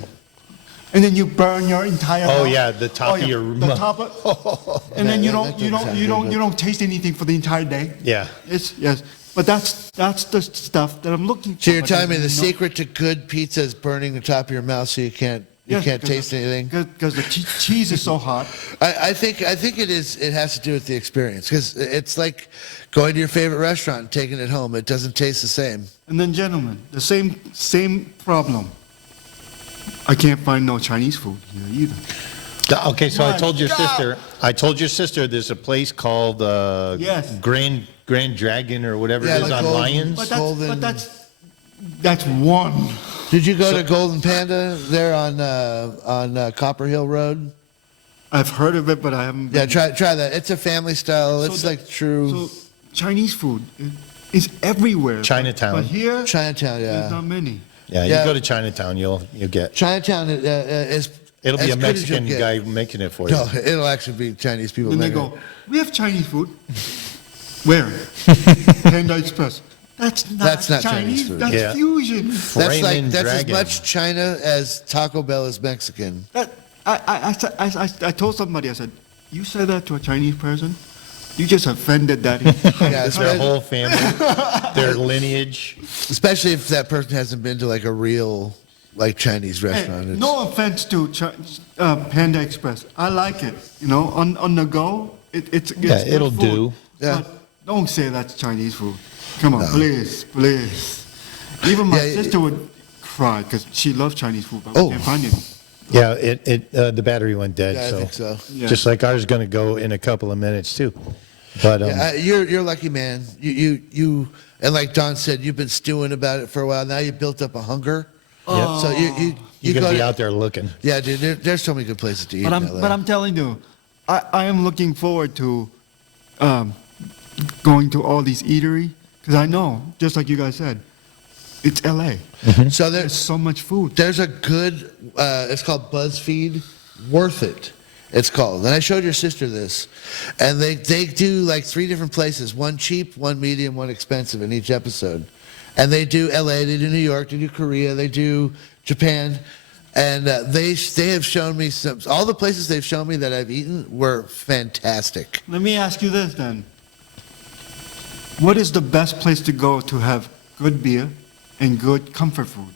And then you burn your entire Oh, mouth. yeah, the top of your the mouth. top of, and then Yeah, you that don't doesn't sound good, you don't taste anything for the entire day. Yeah. Yes. But that's the stuff that I'm looking for. So you're But telling me there's the no- secret to good pizza is burning the top of your mouth so you can't Yes, taste anything? Because the cheese is so hot. I think it is. It has to do with the experience because it's like going to your favorite restaurant and taking it home. It doesn't taste the same. And then, gentlemen, the same problem. I can't find no Chinese food here either. Okay, so I My told your God. sister. I told your sister there's a place called Yes. Grand Dragon or whatever Yeah, it is like on Golden- Lions. But that's one. Did you go to Golden Panda there on Copper Hill Road? I've heard of it, but I haven't. Yeah, been- try that. It's a family style. So It's the- like true So Chinese food is everywhere. Chinatown. But here, Chinatown. there's Yeah, not many. Yeah, you Yeah. go to Chinatown, you'll get. Chinatown is. It'll be as a good as you'll Mexican get. guy making it for you. No, it'll actually be Chinese people. Then they making go, it. we have Chinese food. Where? Panda Express. That's not Chinese food. That's Yeah. fusion. That's like Raymond that's Dragon. as much China as Taco Bell is Mexican. I told somebody, I said, you say that to a Chinese person? You just offended that. Yeah, It's their whole family, their lineage. especially if that person hasn't been to like a real like Chinese Hey, restaurant. It's- no offense to Panda Express. I like it. You know, on the go, it's Yeah, good it'll food. do. Yeah. But don't say that's Chinese food. Come on, please. Even my Yeah, sister would cry because she loves Chinese food, but Oh. we can't find it. Yeah, the battery went dead. Yeah, I so think so. Yeah. just like ours going to go in a couple of minutes too. But Yeah, you're lucky, man. You and like Don said, you've been stewing about it for a while. Now you built up a hunger. Yep. So you you're go going to be to- out there looking. Yeah, dude. There's so many good places to eat. But in LA. I'm telling you, I am looking forward to going to all these eatery because I know, just like you guys said, it's LA. So There's so much food. there's a good. It's called BuzzFeed. Worth it. It's called. And I showed your sister this, and they do like 3 different places: one cheap, one medium, one expensive in each episode. And they do LA, they do New York, they do Korea, they do Japan, and they have shown me some. All the places they've shown me that I've eaten were fantastic. Let me ask you this then. What is the best place to go to have good beer and good comfort food?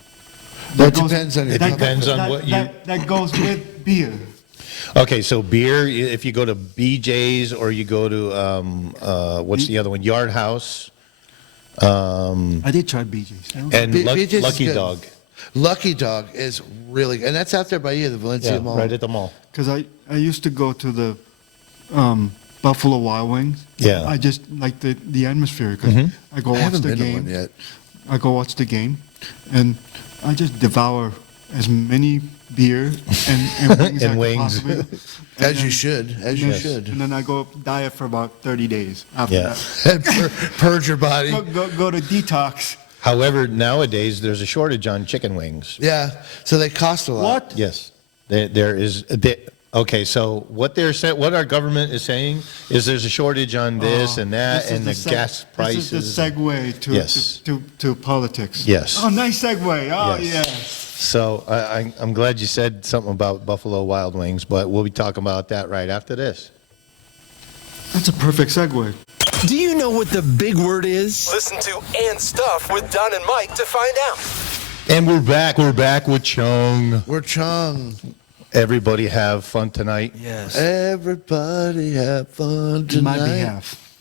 That depends on your It depends on what you- That goes with beer. Okay, so beer, if you go to BJ's or you go to, what's the other one? Yard House I did try BJ's. and BJ's is Lucky good. Dog. Lucky Dog is really, and that's out there by you, the Valencia Yeah, Mall. right at the mall. Because I used to go to the Buffalo Wild Wings. Yeah. I just like the atmosphere because I go I watch haven't the been to game. one yet. I go watch the game, and I just devour as many beer and wings And I could wings. possibly. As you should, as you should. And then I go diet for about 30 days after Yeah. that. And purge your body. Go to detox. However, nowadays there's a shortage on chicken wings. Yeah, so they cost a lot. What? Yes, there is. Okay, so what what our government is saying is there's a shortage on this and that, This is and the gas prices. This is the segue to, Yes. to politics. Yes. Oh, nice segue. Oh, Yes. yes. So I'm glad you said something about Buffalo Wild Wings, but we'll be talking about that right after this. That's a perfect segue. Do you know what the big word is? Listen to And Stuff with Don and Mike to find out. And we're back. We're back with Chong. We're Chong. Everybody have fun tonight. Yes. Everybody have fun tonight. On my behalf.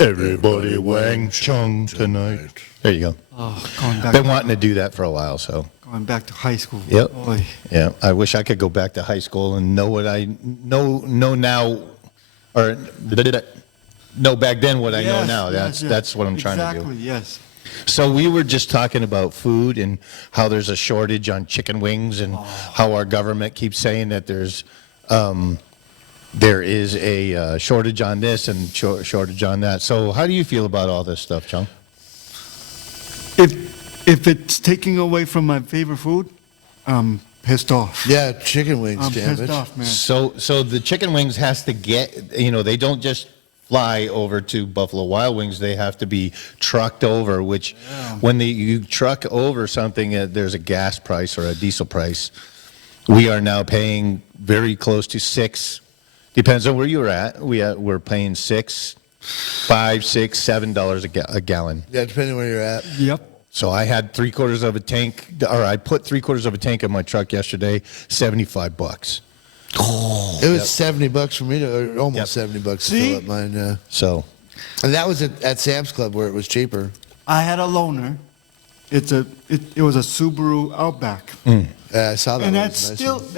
Everybody wang Chong tonight. There you go. Oh, going back, Been wanting to do that for a while, so. going back to high school. Yep. Oy. Yeah, I wish I could go back to high school and know what I know now, or know back then what I know Yes, now. yes, yes. That's what I'm trying to do. Exactly, yes. So we were just talking about food and how there's a shortage on chicken wings and how our government keeps saying that there is a shortage on this and shortage on that. So how do you feel about all this stuff, Chong? If it's taking away from my favorite food, I'm pissed off. Yeah, chicken wings, I'm damn pissed it. off, man. So the chicken wings has to get, they don't just fly over to Buffalo Wild Wings. They have to be trucked over, which when you truck over something, there's a gas price or a diesel price. We are now paying very close to $6. Depends on where you're at. We're paying $6, $5, $6, $7 a gallon. Yeah, depending where you're at. Yep. So I had three-quarters of a tank, or I put three-quarters of a tank in my truck yesterday, $75. It was $70 for me to, or almost Yep. $70 to See? fill up mine. Yeah. So And that was at Sam's Club where it was cheaper. I had a loaner. It was a Subaru Outback. Yeah, I saw that. And one. that's Nice still one.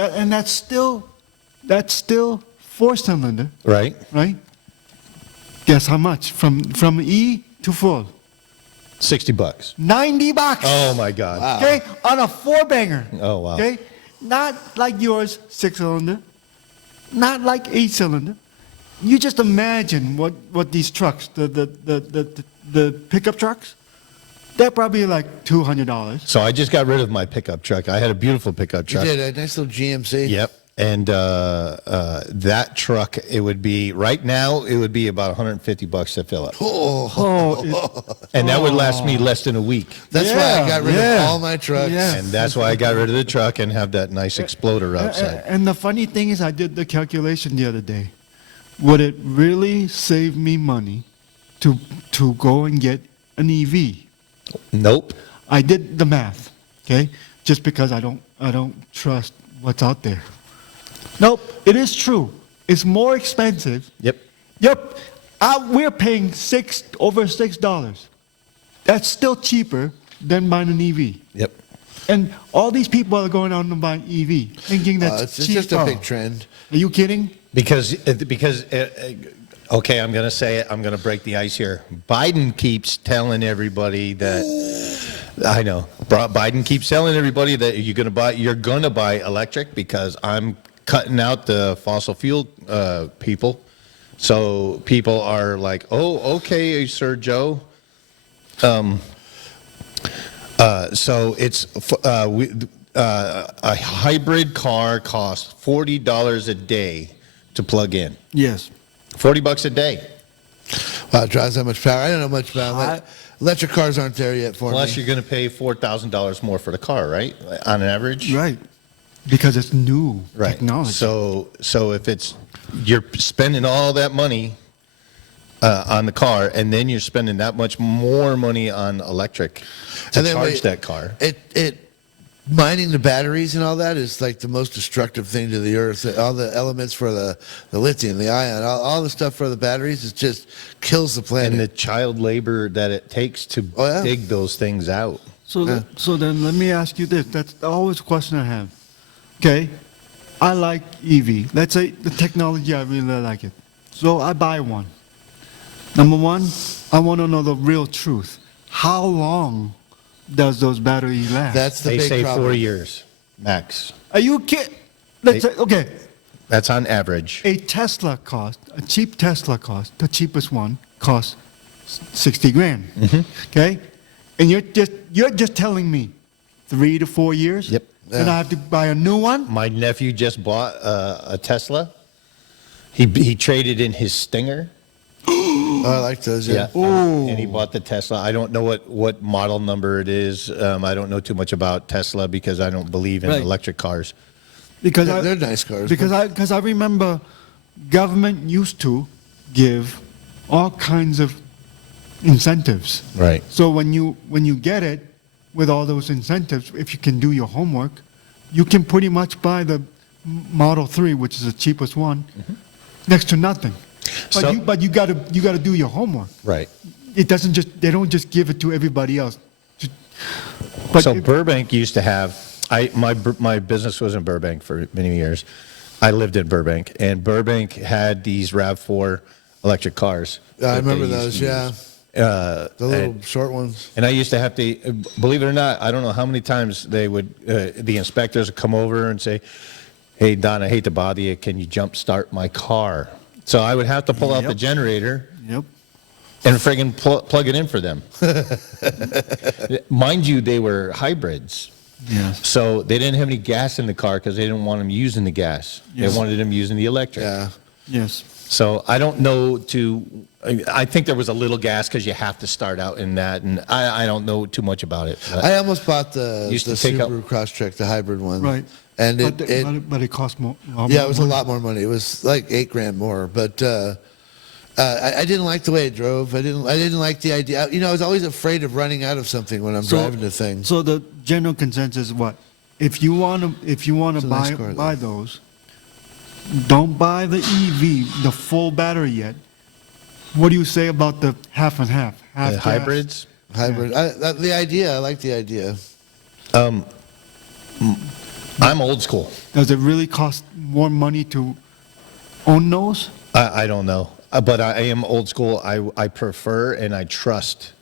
that's still 4-cylinder, right. right? Guess how much? From E to full. $60. $90. Oh my God. Wow. Okay, on a 4-banger. Oh, wow. Okay, not like yours, 6-cylinder, not like 8-cylinder. You just imagine what these trucks, the pickup trucks, they're probably like $200. So I just got rid of my pickup truck. I had a beautiful pickup You truck. did a nice little GMC. Yep. And that truck, it would be right now. It would be about $150 to fill it, and that would last me less than a week. That's why I got rid of yeah. all my trucks. Yeah. And that's why I got rid of the truck and have that nice exploder outside. And the funny thing is, I did the calculation the other day. Would it really save me money to go and get an EV? Nope. I did the math, okay? Just because I don't trust what's out there. Nope, it is true. It's more expensive. Yep. Yep. We're paying over $6. That's still cheaper than buying an EV. Yep. And all these people are going out and buying EV, thinking that's It's cheaper. just a big trend. Are you kidding? Because okay, I'm going to say it. I'm going to break the ice here. Biden keeps telling everybody that I know. Biden keeps telling everybody that you're going to buy electric because I'm cutting out the fossil fuel people. So people are like, "Oh, okay, Sir Joe." So it's a hybrid car costs $40 a day to plug in. Yes. $40 a day. Wow, it drives that much power. I don't know much about it. Electric cars aren't there yet for Plus, me. you're going to pay $4,000 more for the car, right? On average. Right. Because it's new Right. technology. So if you're spending all that money on the car, and then you're spending that much more money on electric to And then charge that car. Mining the batteries and all that is like the most destructive thing to the earth. All the elements for the lithium, the ion, all the stuff for the batteries, it just kills the planet. And the child labor that it takes to dig those things out. So then let me ask you this. That's always a question I have. Okay, I like EV. Let's say the technology, I really like it. So I buy one. Number one, I want to know the real truth. How long does those batteries last? That's the They big say problem. 4 years max. Are you kidding? Let's say, okay, That's on average. a cheap Tesla cost, the cheapest one, costs 60 grand. Okay? And you're just telling me 3 to 4 years? Yep. And I have to buy a new one? My nephew just bought a Tesla. He traded in his Stinger. Oh, I like those. Yeah. And he bought the Tesla. I don't know what model number it is. I don't know too much about Tesla because I don't believe in Right. electric cars. Because They're nice cars. Because I remember government used to give all kinds of incentives. Right. So when you get it with all those incentives, if you can do your homework, you can pretty much buy the Model 3, which is the cheapest one, next to nothing. But So- you got to do your homework. Right. They don't just give it to everybody else. But So Burbank used to have, my business was in Burbank for many years. I lived in Burbank, and Burbank had these RAV4 electric cars. Yeah, I that they remember used those. to Yeah. use. The little short ones. And I used to have to, believe it or not, I don't know how many times they would, the inspectors would come over and say, "Hey, Don, I hate to bother you. Can you jump start my car?" So I would have to pull out the Yep. generator Yep. and friggin' plug it in for them. Mind you, they were hybrids. Yes. So they didn't have any gas in the car because they didn't want them using the gas. Yes. They wanted them using the electric. Yeah. Yes. So I don't know I think there was a little gas because you have to start out in that, and I don't know too much about it. But I almost bought the Used to the take up- Subaru Crosstrek, the hybrid one. Right. And But it costs more. yeah, it was a lot more money. It was like $8,000 more. But I didn't like the way it drove. I didn't like the idea. You know, I was always afraid of running out of something when I'm driving the thing. So the general consensus is what? If you want to It's a nice buy car, though. buy those, don't buy the EV, the full battery yet. What do you say about the half and half? Half the gas? hybrids, Hybrid. The idea. I like the idea. I'm old school. Does it really cost more money to own those? I don't know, but I am old school. I prefer and I trust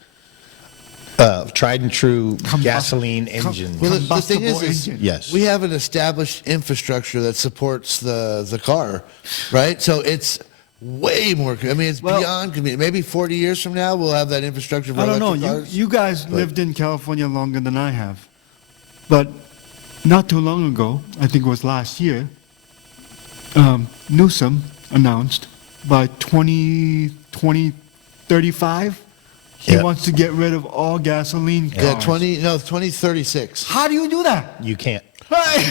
tried and true gasoline engines. Well, the thing Combustible is engine. Yes. we have an established infrastructure that supports the car, right? So it's way more. I mean, it's Well- beyond convenient. Maybe 40 years from now, we'll have that infrastructure for I don't know. electric You cars. you guys lived in California longer than I have, but not too long ago, I think it was last year, Newsom announced by 2035 he Yeah. wants to get rid of all gasoline cars. Yeah, 2036. How do you do that? You can't.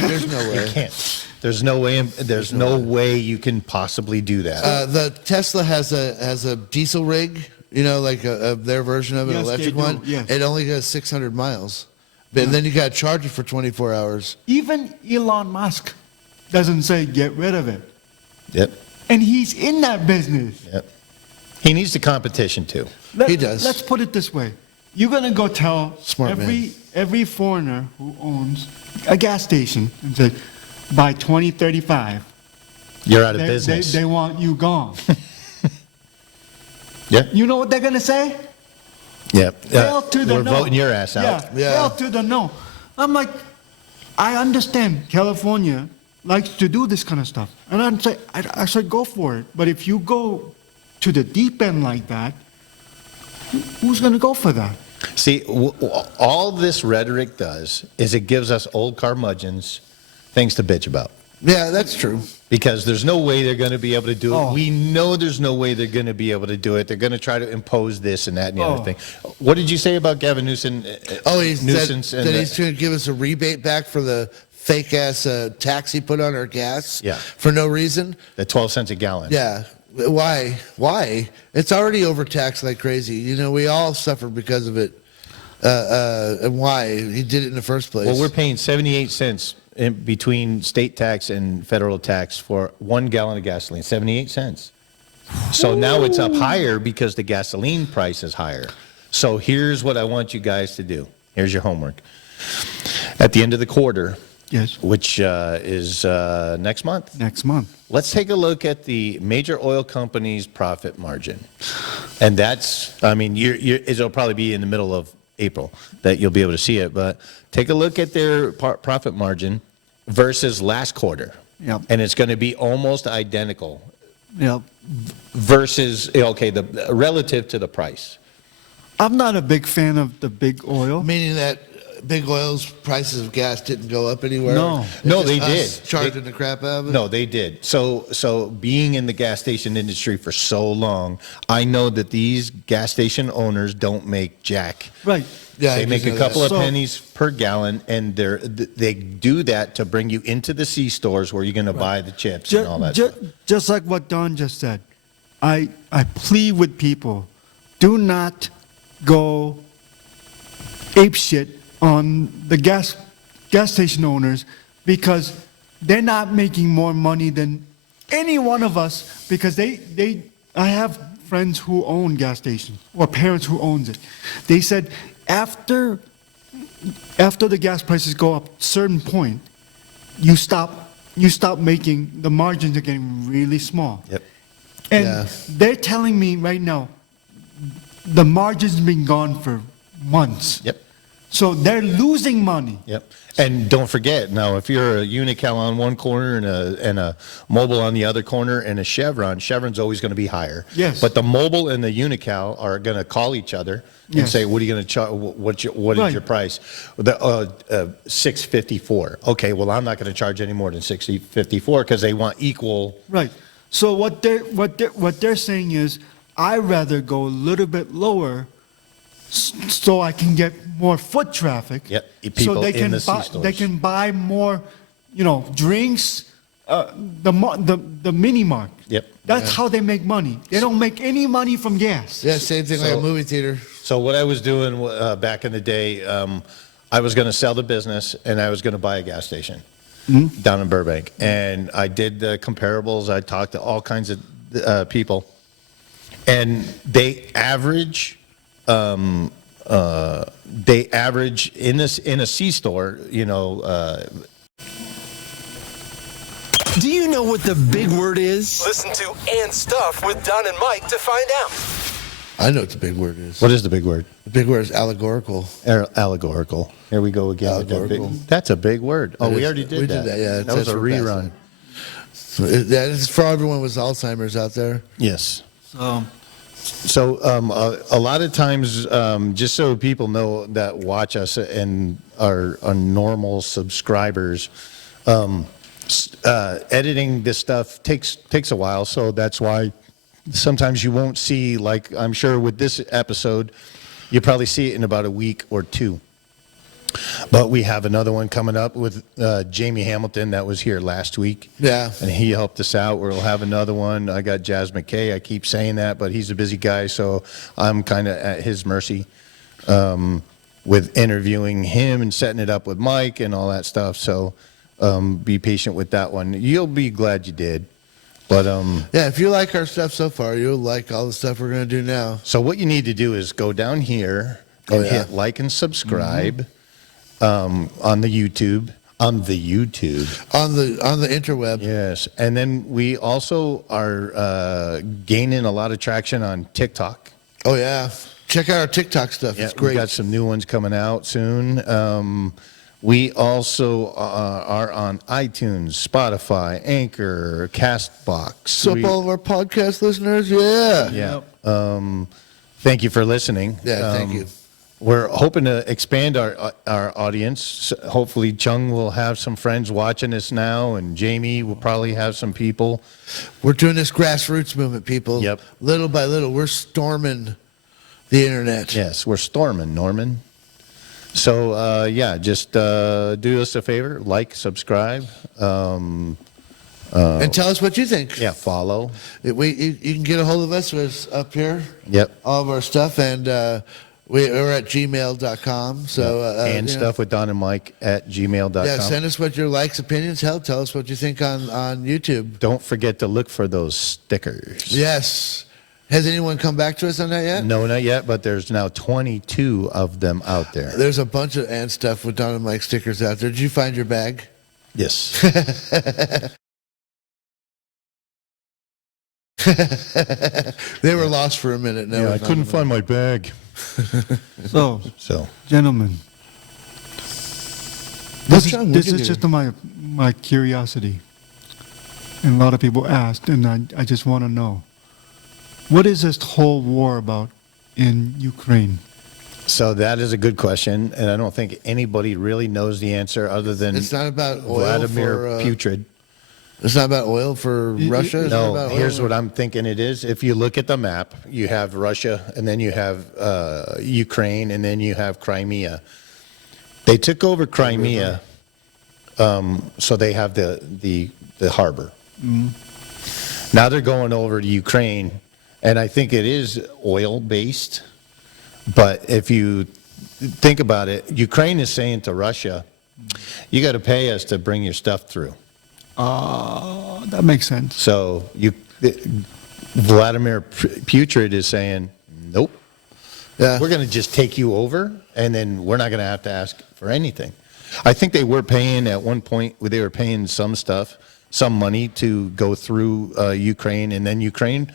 There's no way. You can't. There's no way. There's no way you can possibly do that. The Tesla has a diesel rig, you know, like their version of an Yes, they electric do, one. yes. It only goes 600 miles. But then you got to charge it for 24 hours. Even Elon Musk doesn't say get rid of it. Yep. And he's in that business. Yep. He needs the competition too. He does. Let's put it this way. You're going to go tell Smart man. every foreigner who owns a gas station and say, by 2035, You're out of they, business. they want you gone. Yeah. You know what they're going to say? Yep. Hell to the We're no. voting your ass out. Yeah. Hell to the no. I'm like, I understand California likes to do this kind of stuff. And I'd say, I should go for it. But if you go to the deep end like that, who's going to go for that? See, all this rhetoric does is it gives us old curmudgeons things to bitch about. Yeah, that's true. Because there's no way they're going to be able to do it. Oh. We know there's no way they're going to be able to do it. They're going to try to impose this and that and the other Oh. thing. What did you say about Gavin Newsom? Oh, he said Nuisance and that the- he's going to give us a rebate back for the fake ass tax he put on our gas. Yeah. For no reason. the 12 cents a gallon. Yeah. Why? Why? It's already overtaxed like crazy. You know, we all suffer because of it. And why? He did it in the first place. Well, we're paying 78 cents in between state tax and federal tax for 1 gallon of gasoline. 78 cents. So now it's up higher because the gasoline price is higher. So here's what I want you guys to do. Here's your homework. At the end of the quarter, Yes. which is next month, Next month. let's take a look at the major oil companies' profit margin. And that's, I mean, it'll probably be in the middle of April that you'll be able to see it. But take a look at their profit margin versus last quarter. Yep. And it's going to be almost identical Yep. versus, okay, the relative to the price. I'm not a big fan of the big oil. Meaning that big oil's prices of gas didn't go up anywhere? No. It's No, just they us did. charging the crap out of it? No, they did. So being in the gas station industry for so long, I know that these gas station owners don't make jack. Right. Yeah, I They make can a see that. couple of So- pennies per gallon, and they do that to bring you into the C stores where you're going to buy the chips and all that stuff. Just like what Don just said, I plead with people, do not go apeshit on the gas station owners because they're not making more money than any one of us because I have friends who own gas stations or parents who owns it. They said after the gas prices go up a certain point, you stop making, the margins are getting really small. Yep. And Yeah. they're telling me right now, the margin's been gone for months. Yep. So they're losing money. Yep. And don't forget, now, if you're a Unical on one corner and a Mobile on the other corner and a Chevron's always going to be higher. Yes. But the Mobile and the Unical are going to call each other and Yes. say, what are you going to charge? What is Right. your price? The $6.54. Okay, well, I'm not going to charge any more than $6.54 because they want equal. Right. So what they're saying is, I'd rather go a little bit lower so I can get more foot traffic. Yep, So people they in can the C buy, stores. they can buy more, drinks, the mini mart. Yep. That's how they make money. They don't make any money from gas. Yeah, same thing like a movie theater. So what I was doing back in the day, I was going to sell the business and I was going to buy a gas station down in Burbank. And I did the comparables. I talked to all kinds of people. And they average in a C store, Do you know what the big word is? Listen to And Stuff with Don and Mike to find out. I know what the big word is. what is the big word? The big word is allegorical. Allegorical. Here we go again. with that Allegorical. That's a big word. Oh, It we is. already did We that. did that, yeah. That was That's a for past rerun. time. So it's for everyone with Alzheimer's out there. Yes. So, So a lot of times, just so people know that watch us and are normal subscribers, editing this stuff takes a while. So that's why sometimes you won't see, like I'm sure with this episode, you'll probably see it in about a week or two. But we have another one coming up with Jamie Hamilton that was here last week. Yeah. And he helped us out. We'll have another one. I got Jazz McKay. I keep saying that, but he's a busy guy, so I'm kind of at his mercy with interviewing him and setting it up with Mike and all that stuff. So be patient with that one. You'll be glad you did. But Yeah, if you like our stuff so far, you'll like all the stuff we're going to do now. so what you need to do is go down here and yeah. hit like and subscribe on the YouTube. On the YouTube. On the interweb. Yes, and then we also are gaining a lot of traction on TikTok. Oh, yeah. Check out our TikTok stuff. It's We great. got some new ones coming out soon. We also are on iTunes, Spotify, Anchor, Castbox. So We- all of our podcast listeners, yeah. yeah. Thank you for listening. Yeah, thank you. We're hoping to expand our audience. Hopefully, Chong will have some friends watching us now, and Jamie will probably have some people. We're doing this grassroots movement, people. Yep. Little by little, we're storming the internet. Yes, we're storming, Norman. So, yeah, just do us a favor, like, subscribe, And tell us what you think. yeah, follow. You can get a hold of us with up here. Yep. All of our stuff, and we're at gmail.com. So And you know, stuff with Don and Mike at gmail.com. Yeah, send us what your likes, opinions. Hell, tell us what you think on YouTube. Don't forget to look for those stickers. Yes. Has anyone come back to us on that yet? No, not yet, but there's now 22 of them out there. There's a bunch of and stuff with Don and Mike stickers out there. Did you find your bag? Yes. They were lost for a minute. Now Yeah, we I found couldn't them. find my bag. so So, gentlemen, Well, this is, Chong, this what do is you just my curiosity. And a lot of people asked, and I just want to know, what is this whole war about in Ukraine? So that is a good question, and I don't think anybody really knows the answer other than It's not about oil Vladimir for, Putrid. It's not about oil for Russia. It's not No, about here's oil. what I'm thinking it is. If you look at the map, you have Russia, and then you have Ukraine, and then you have Crimea. They took over Crimea, so they have the harbor. Now they're going over to Ukraine, and I think it is oil-based. But if you think about it, Ukraine is saying to Russia, you got to pay us to bring your stuff through. That makes sense. So Vladimir Putrid is saying, nope, Yeah. we're going to just take you over, and then we're not going to have to ask for anything. I think they were paying at one point, they were paying some money to go through Ukraine, and then Ukraine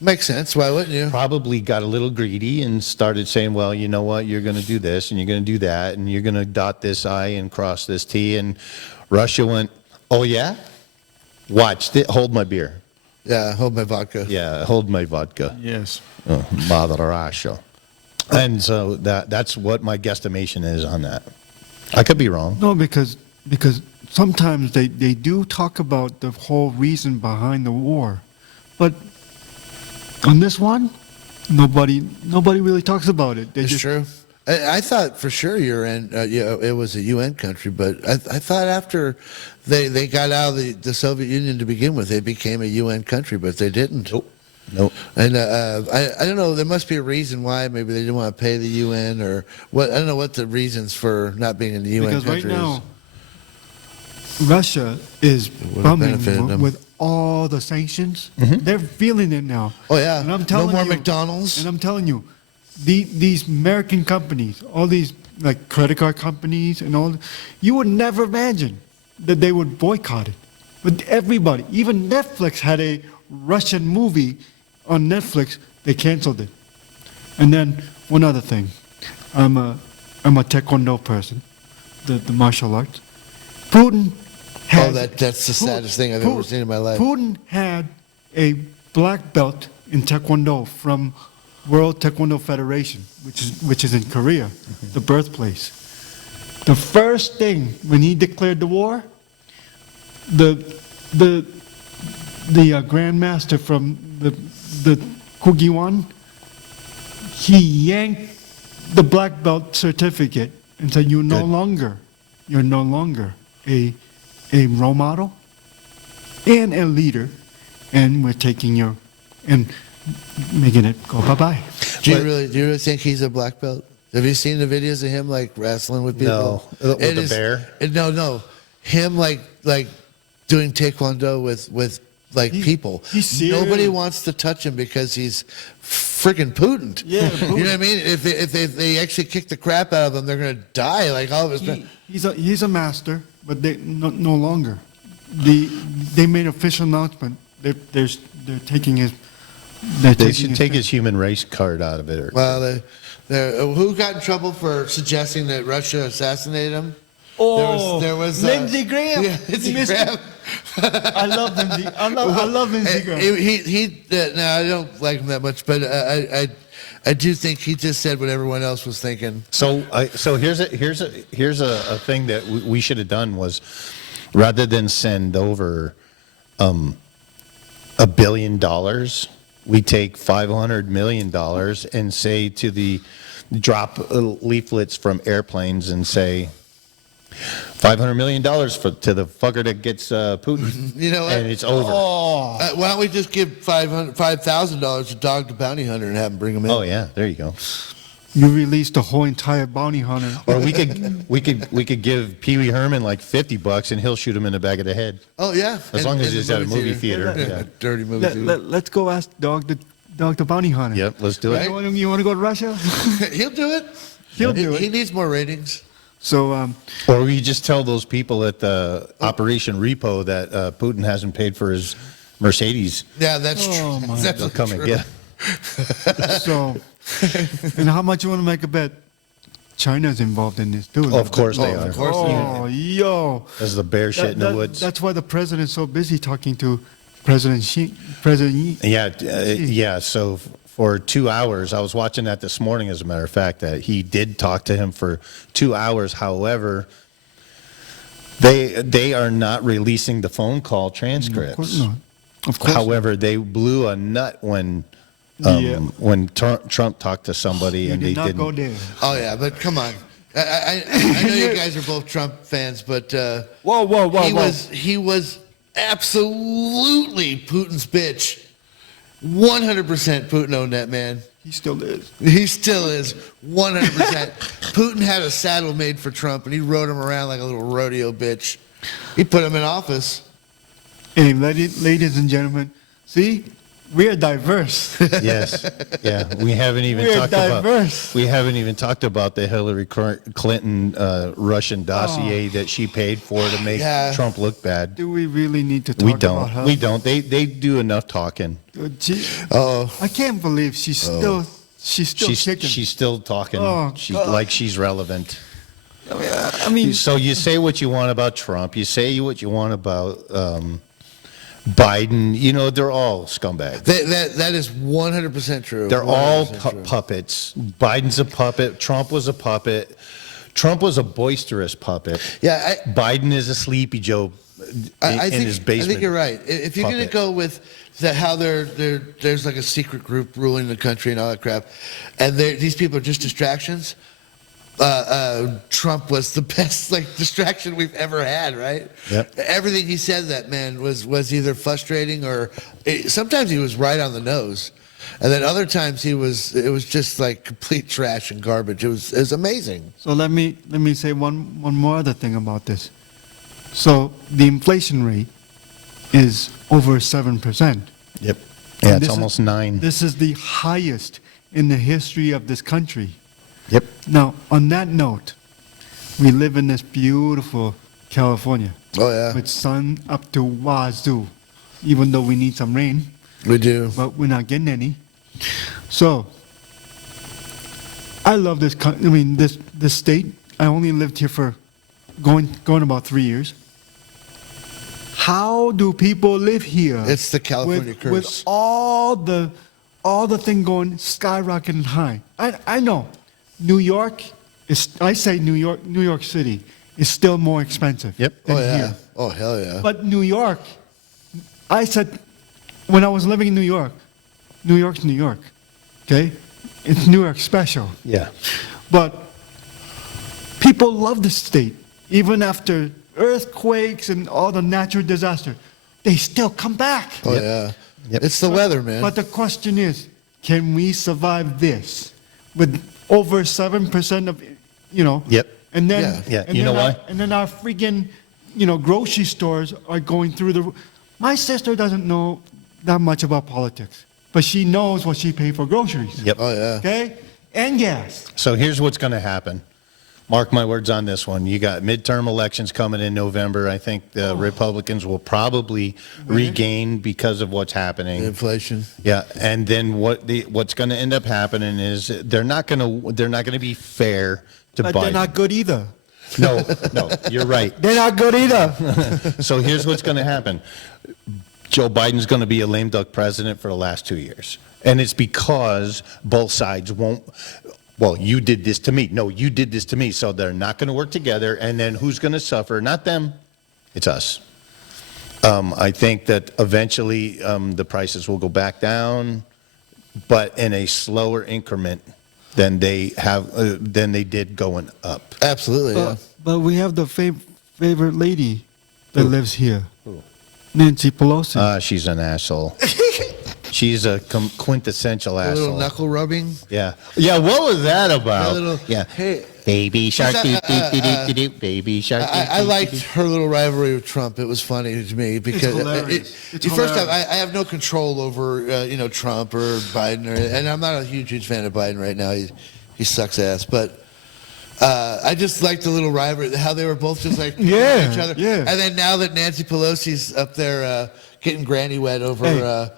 Makes sense. Why wouldn't you? probably got a little greedy and started saying, well, you know what, you're going to do this, and you're going to do that, and you're going to dot this I and cross this T, and Russia went, oh, yeah? Watch, hold my beer. Yeah, hold my vodka. Yeah, hold my vodka. Yes. Oh, Mother Russia. And so that's what my guesstimation is on that. I could be wrong. No, because sometimes they do talk about the whole reason behind the war, but on this one, nobody really talks about it. They It's just, true. I thought for sure it was a UN country, but I thought after they got out of the Soviet Union to begin with, they became a UN country, but they didn't. Nope. And I don't know. There must be a reason why. Maybe they didn't want to pay the UN or what. I don't know what the reasons for not being in the UN because right country now, Russia is would've bumming benefited them. with all the sanctions. They're feeling it now. Oh, yeah. And I'm No telling more you, McDonald's. And I'm telling you, these American companies, all these like credit card companies and all, you would never imagine that they would boycott it. But everybody, even Netflix had a Russian movie on Netflix. They canceled it. And then one other thing, I'm a Taekwondo person, the martial arts. Putin had, that's the saddest thing I've ever seen in my life. Putin had a black belt in Taekwondo from World Taekwondo Federation, which is in Korea, the birthplace. The first thing when he declared the war, the grandmaster from the Kugiwan, he yanked the black belt certificate and said, you're no longer a role model and a leader, and we're taking your and making it go bye-bye. Do you really think he's a black belt? Have you seen the videos of him like wrestling with people? No. With the bear? No. Him like doing taekwondo with people. he's serious. Nobody wants to touch him because he's friggin' Putin. Yeah, You know what I mean? If they actually kick the crap out of him, they're gonna die. Like all of his. He's a master, but they no longer. They made official announcement. They're taking his. They should take his human race card out of it. Well, who got in trouble for suggesting that Russia assassinated him? Oh, there was Lindsey Graham. Yeah, Lindsey Graham. I love Lindsey. I love Lindsey Graham. No, I don't like him that much, but I do think he just said what everyone else was thinking. So here's a thing that we should have done was, rather than send over $1 billion, we take $500 million and say to the drop leaflets from airplanes and say $500 million to the fucker that gets Putin. You know what? And it's over. Why don't we just give $5,000 to Dog the Bounty Hunter and have him bring him in? Oh yeah, there you go. You released the whole entire bounty hunter. Or we could give Pee Wee Herman like $50 and he'll shoot him in the back of the head. Oh yeah. As long as in it's the at a movie theater. Yeah. Dirty movie theater. Let's go ask Dog the bounty hunter. Yep, let's do it. You want to go to Russia? He'll do it. He'll do it. He needs more ratings. So Or we just tell those people at the Operation Repo that Putin hasn't paid for his Mercedes. Yeah, that's true. Oh, my. That's They'll come true. and get. So, and how much you want to make a bet? China's involved in this too. Oh, of course they are. Of course they are. Oh, yo. There's the bear shit in the woods. That's why the president's so busy talking to President Xi. President Xi. Yeah, yeah. So for 2 hours. I was watching that this morning, as a matter of fact, that he did talk to him for 2 hours. However, they are not releasing the phone call transcripts. Of course not. Of course. However, they blew a nut when Yeah. when Trump talked to somebody You and did they not didn't. go there. Oh yeah, but come on. I know you guys are both Trump fans, but Whoa. he was absolutely Putin's bitch. 100% Putin owned that man. He still is. He still is 100%. Putin had a saddle made for Trump, and he rode him around like a little rodeo bitch. He put him in office. Hey, ladies and gentlemen, see, we are diverse. Yes, yeah. We haven't even We're talked diverse. about. We haven't even talked about the Hillary Clinton Russian dossier that she paid for to make Yeah. Trump look bad. Do we really need to talk We about don't. her? We don't. They do enough talking. I can't believe she's still kicking. She's still talking. Oh, she's God. like she's relevant. I mean, So you say what you want about Trump. You say what you want about Biden. You know, they're all scumbags. That is 100% true. They're all 100% true. puppets. Biden's a puppet. Trump was a puppet. Trump was a boisterous puppet. Yeah, Biden is a sleepy Joe in his basement. I think you're right. If you're going to puppet. go with how there's like a secret group ruling the country and all that crap, and these people are just distractions. Trump was the best distraction we've ever had, right? Yep. Everything he said, that man was either frustrating or sometimes he was right on the nose, and then other times it was just like complete trash and garbage. It was amazing. so let me say one more other thing about this. So the inflation rate is over 7%. Yep. Yeah, And it's almost 9. This is the highest in the history of this country. Yep. Now, on that note, we live in this beautiful California Oh yeah, with sun up to wazoo, even though we need some rain, we do. but we're not getting any. So, I love this. This state. I only lived here for going about 3 years. How do people live here? It's the California curse. With all the thing going skyrocketing high. I know. New York is. I say New York City is still more expensive. Yep. Than Oh yeah. here. Oh hell yeah. But New York, I said, when I was living in New York, New York's New York, okay? It's New York special. Yeah. But people love the state, even after earthquakes and all the natural disaster. They still come back. Oh Yep. yeah. Yep. It's the weather, man. But the question is, can we survive this with over 7% of, Yep. And then, Yeah. Yeah, and you then know our, why? And then our freaking, grocery stores are going through the. My sister doesn't know that much about politics, but she knows what she paid for groceries. Yep. Oh yeah. Okay, and gas. So here's what's going to happen. Mark my words on this one. You got midterm elections coming in November. I think the Republicans will probably regain because of what's happening. Inflation. Yeah, and then what's going to end up happening is they're not going to be fair to But Biden. they're not good either. No, you're right. They're not good either. So here's what's going to happen. Joe Biden's going to be a lame duck president for the last 2 years. And it's because both sides won't, well, you did this to me. No, you did this to me. So they're not going to work together. And then who's going to suffer? Not them. It's us. I think that eventually the prices will go back down, but in a slower increment than they did going up. Absolutely. Yeah. But we have the favorite lady that lives here. Nancy Pelosi. She's an asshole. She's a quintessential A little asshole. knuckle rubbing. Yeah. Yeah, what was that about? A little. Yeah. Hey, Baby shark, Is doo, that, doo, doo, doo, doo, doo, baby shark. doo, I doo, liked doo, her little rivalry with Trump. It was funny to me because hilarious. It's first time hilarious. I have no control over Trump or Biden, and I'm not a huge fan of Biden right now. He sucks ass, but. I just liked the little rivalry, how they were both just like picking Yeah, each other. yeah. And then now that Nancy Pelosi's up there getting granny wet over Hey.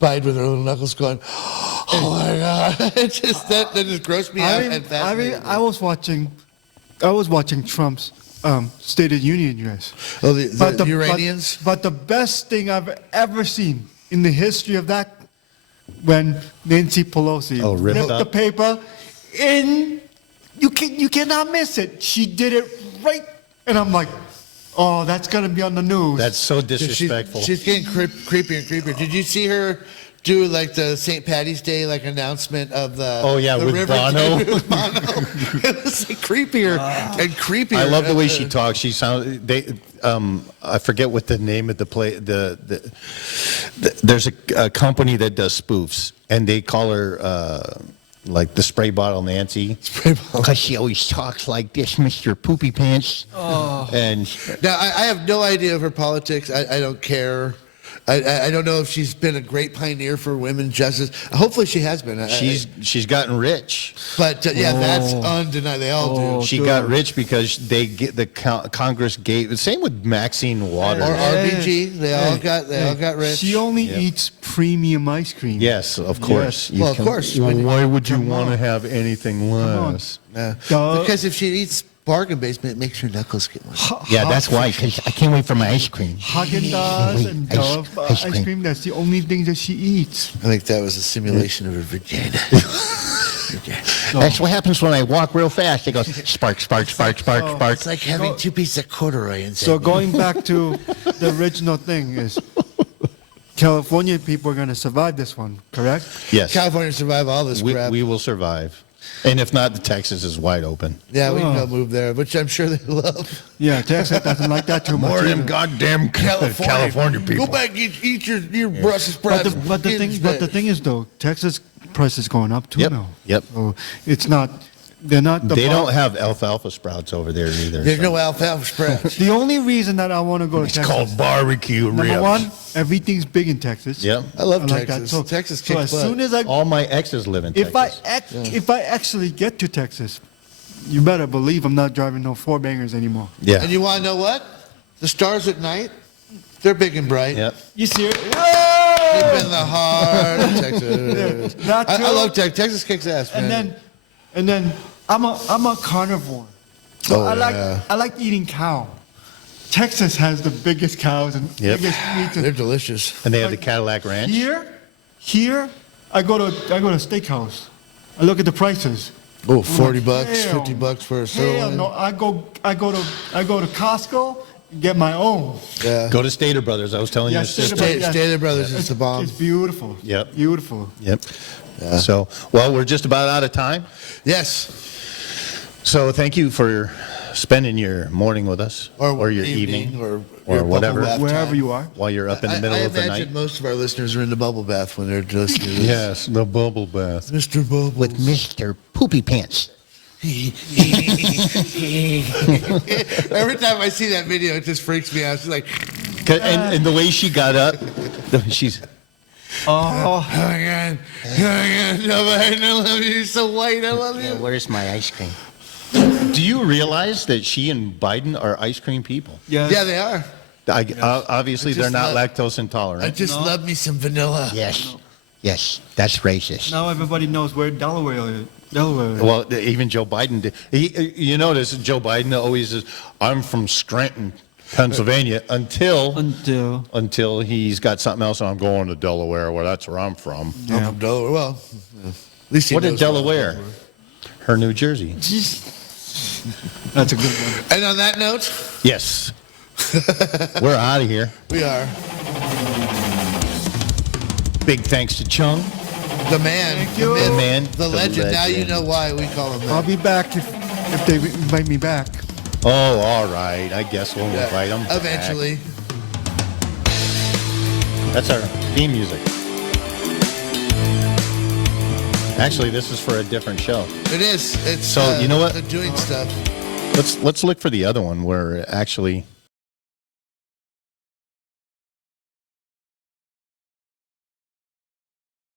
Biden with her little knuckles going, oh my God. It just, that just grossed me out and fascinated me. I was watching Trump's State of the Union address. Oh, the Uranians? But the best thing I've ever seen in the history of that when Nancy Pelosi ripped ripped the up? paper in. You cannot miss it. She did it right, and I'm like, oh, that's gonna be on the news. That's so disrespectful. She's getting creepier and creepier. Did you see her do like the St. Patty's Day announcement of the? Oh, yeah, the with river Bono. with Bono. It was like creeper and creepier. I love the way she talks. She sounds. I forget what the name of the play. There's a company that does spoofs, and they call her like the spray bottle Nancy, because she always talks like this, Mr. Poopy Pants. Oh. And Now I have no idea of her politics. I don't care. I don't know if she's been a great pioneer for women's justice. Hopefully she has been. she's gotten rich. But that's undeniable. They all do. She got rich because they get the Congress gave. Same with Maxine Waters. Or RBG. They all got rich. She only eats premium ice cream. Yes, of course. Well, of course. Well, why would you want to have anything less? Duh. Because if she eats bargain basement, it makes her knuckles get one. Yeah, that's why. Because I can't wait for my ice crean. Haagen-Dazs and Dove ice ice cream. cream. That's the only thing that she eats. I think that was a simulation of her vagina. That's what happens when I walk real fast. It goes spark, spark, spark, spark, spark. It's like having two pieces of corduroy inside. So going back to the original thing is, California people are going to survive this one, correct? Yes, California survive all this crap. we will survive. And if not, the Texas is wide open. Yeah, we can go move there, which I'm sure they love. Yeah, Texas doesn't like that too much. More of them either. goddamn California people. Go back, eat your Brussels sprouts. But the thing is though, Texas price is going up too Yep, now. yep. So it's not. They're not. They don't have alfalfa sprouts over there either. There's so. no alfalfa sprouts. The only reason that I want to go to It's Texas, called barbecue ribs. number one, everything's big in Texas. Yep. I love like that. Texas. So, Texas so kicks as butt. soon as I, All my exes live in if Texas. if I actually get to Texas, you better believe I'm not driving no four bangers anymore. Yeah. And you want to know what? The stars at night, they're big and bright. Yep. You see it? Deep in the heart of Texas. Not I true. love Texas. Texas kicks ass, man. And then I'm a carnivore. So I like eating cow. Texas has the biggest cows and Yep. biggest meats. They're delicious. And they have the Cadillac Ranch. Here, I go to steakhouse. I look at the prices. Oh, 40 bucks, hell, 50 bucks for a Hell sirloin. no! I go to Costco and get my own. Yeah. Go to Stater Brothers. I was telling Yeah, you. Stater sister. Brothers. Stater Brothers is the bomb. It's beautiful. Yep. Beautiful. Yep. So, well, we're just about out of time. Yes. So, thank you for spending your morning with us, or your evening, or or your whatever, bubble bath Wherever time. you are. while you're up in the I middle of the imagine night. most of our listeners are in the bubble bath when they're listening to this. Yes, the bubble bath. Mr. Bubble. With Mr. Poopy Pants. Every time I see that video, it just freaks me out. She's like, And the way she got up, she's. oh my God. Oh my God. No, I love you. You're so white. I love you. Where's my ice cream? Do you realize that she and Biden are ice cream people? Yeah. Yeah, they are. Obviously, I just they're not love- lactose I intolerant. just love me some vanilla. Yes. Yes, that's racist. Now everybody knows where Delaware is. Well, even Joe Biden did. You notice Joe Biden always says, I'm from Scranton, Pennsylvania, until he's got something else, and I'm going to Delaware, well, that's where I'm from. I'm from Delaware. Well, at least he What knows in Delaware? Her New Jersey. That's a good one. And on that note, Yes. We're out of here. we are Big thanks to Chong. the man, Thank the you. myth, The man, the the legend. Now you legend. know why we call him I'll that. be back if they invite me back. Oh, all right. I guess we'll invite him. back. Eventually. That's our theme music. Actually, this is for a different show. It is. It's So, you know what? They're doing stuff. Let's look for the other one where actually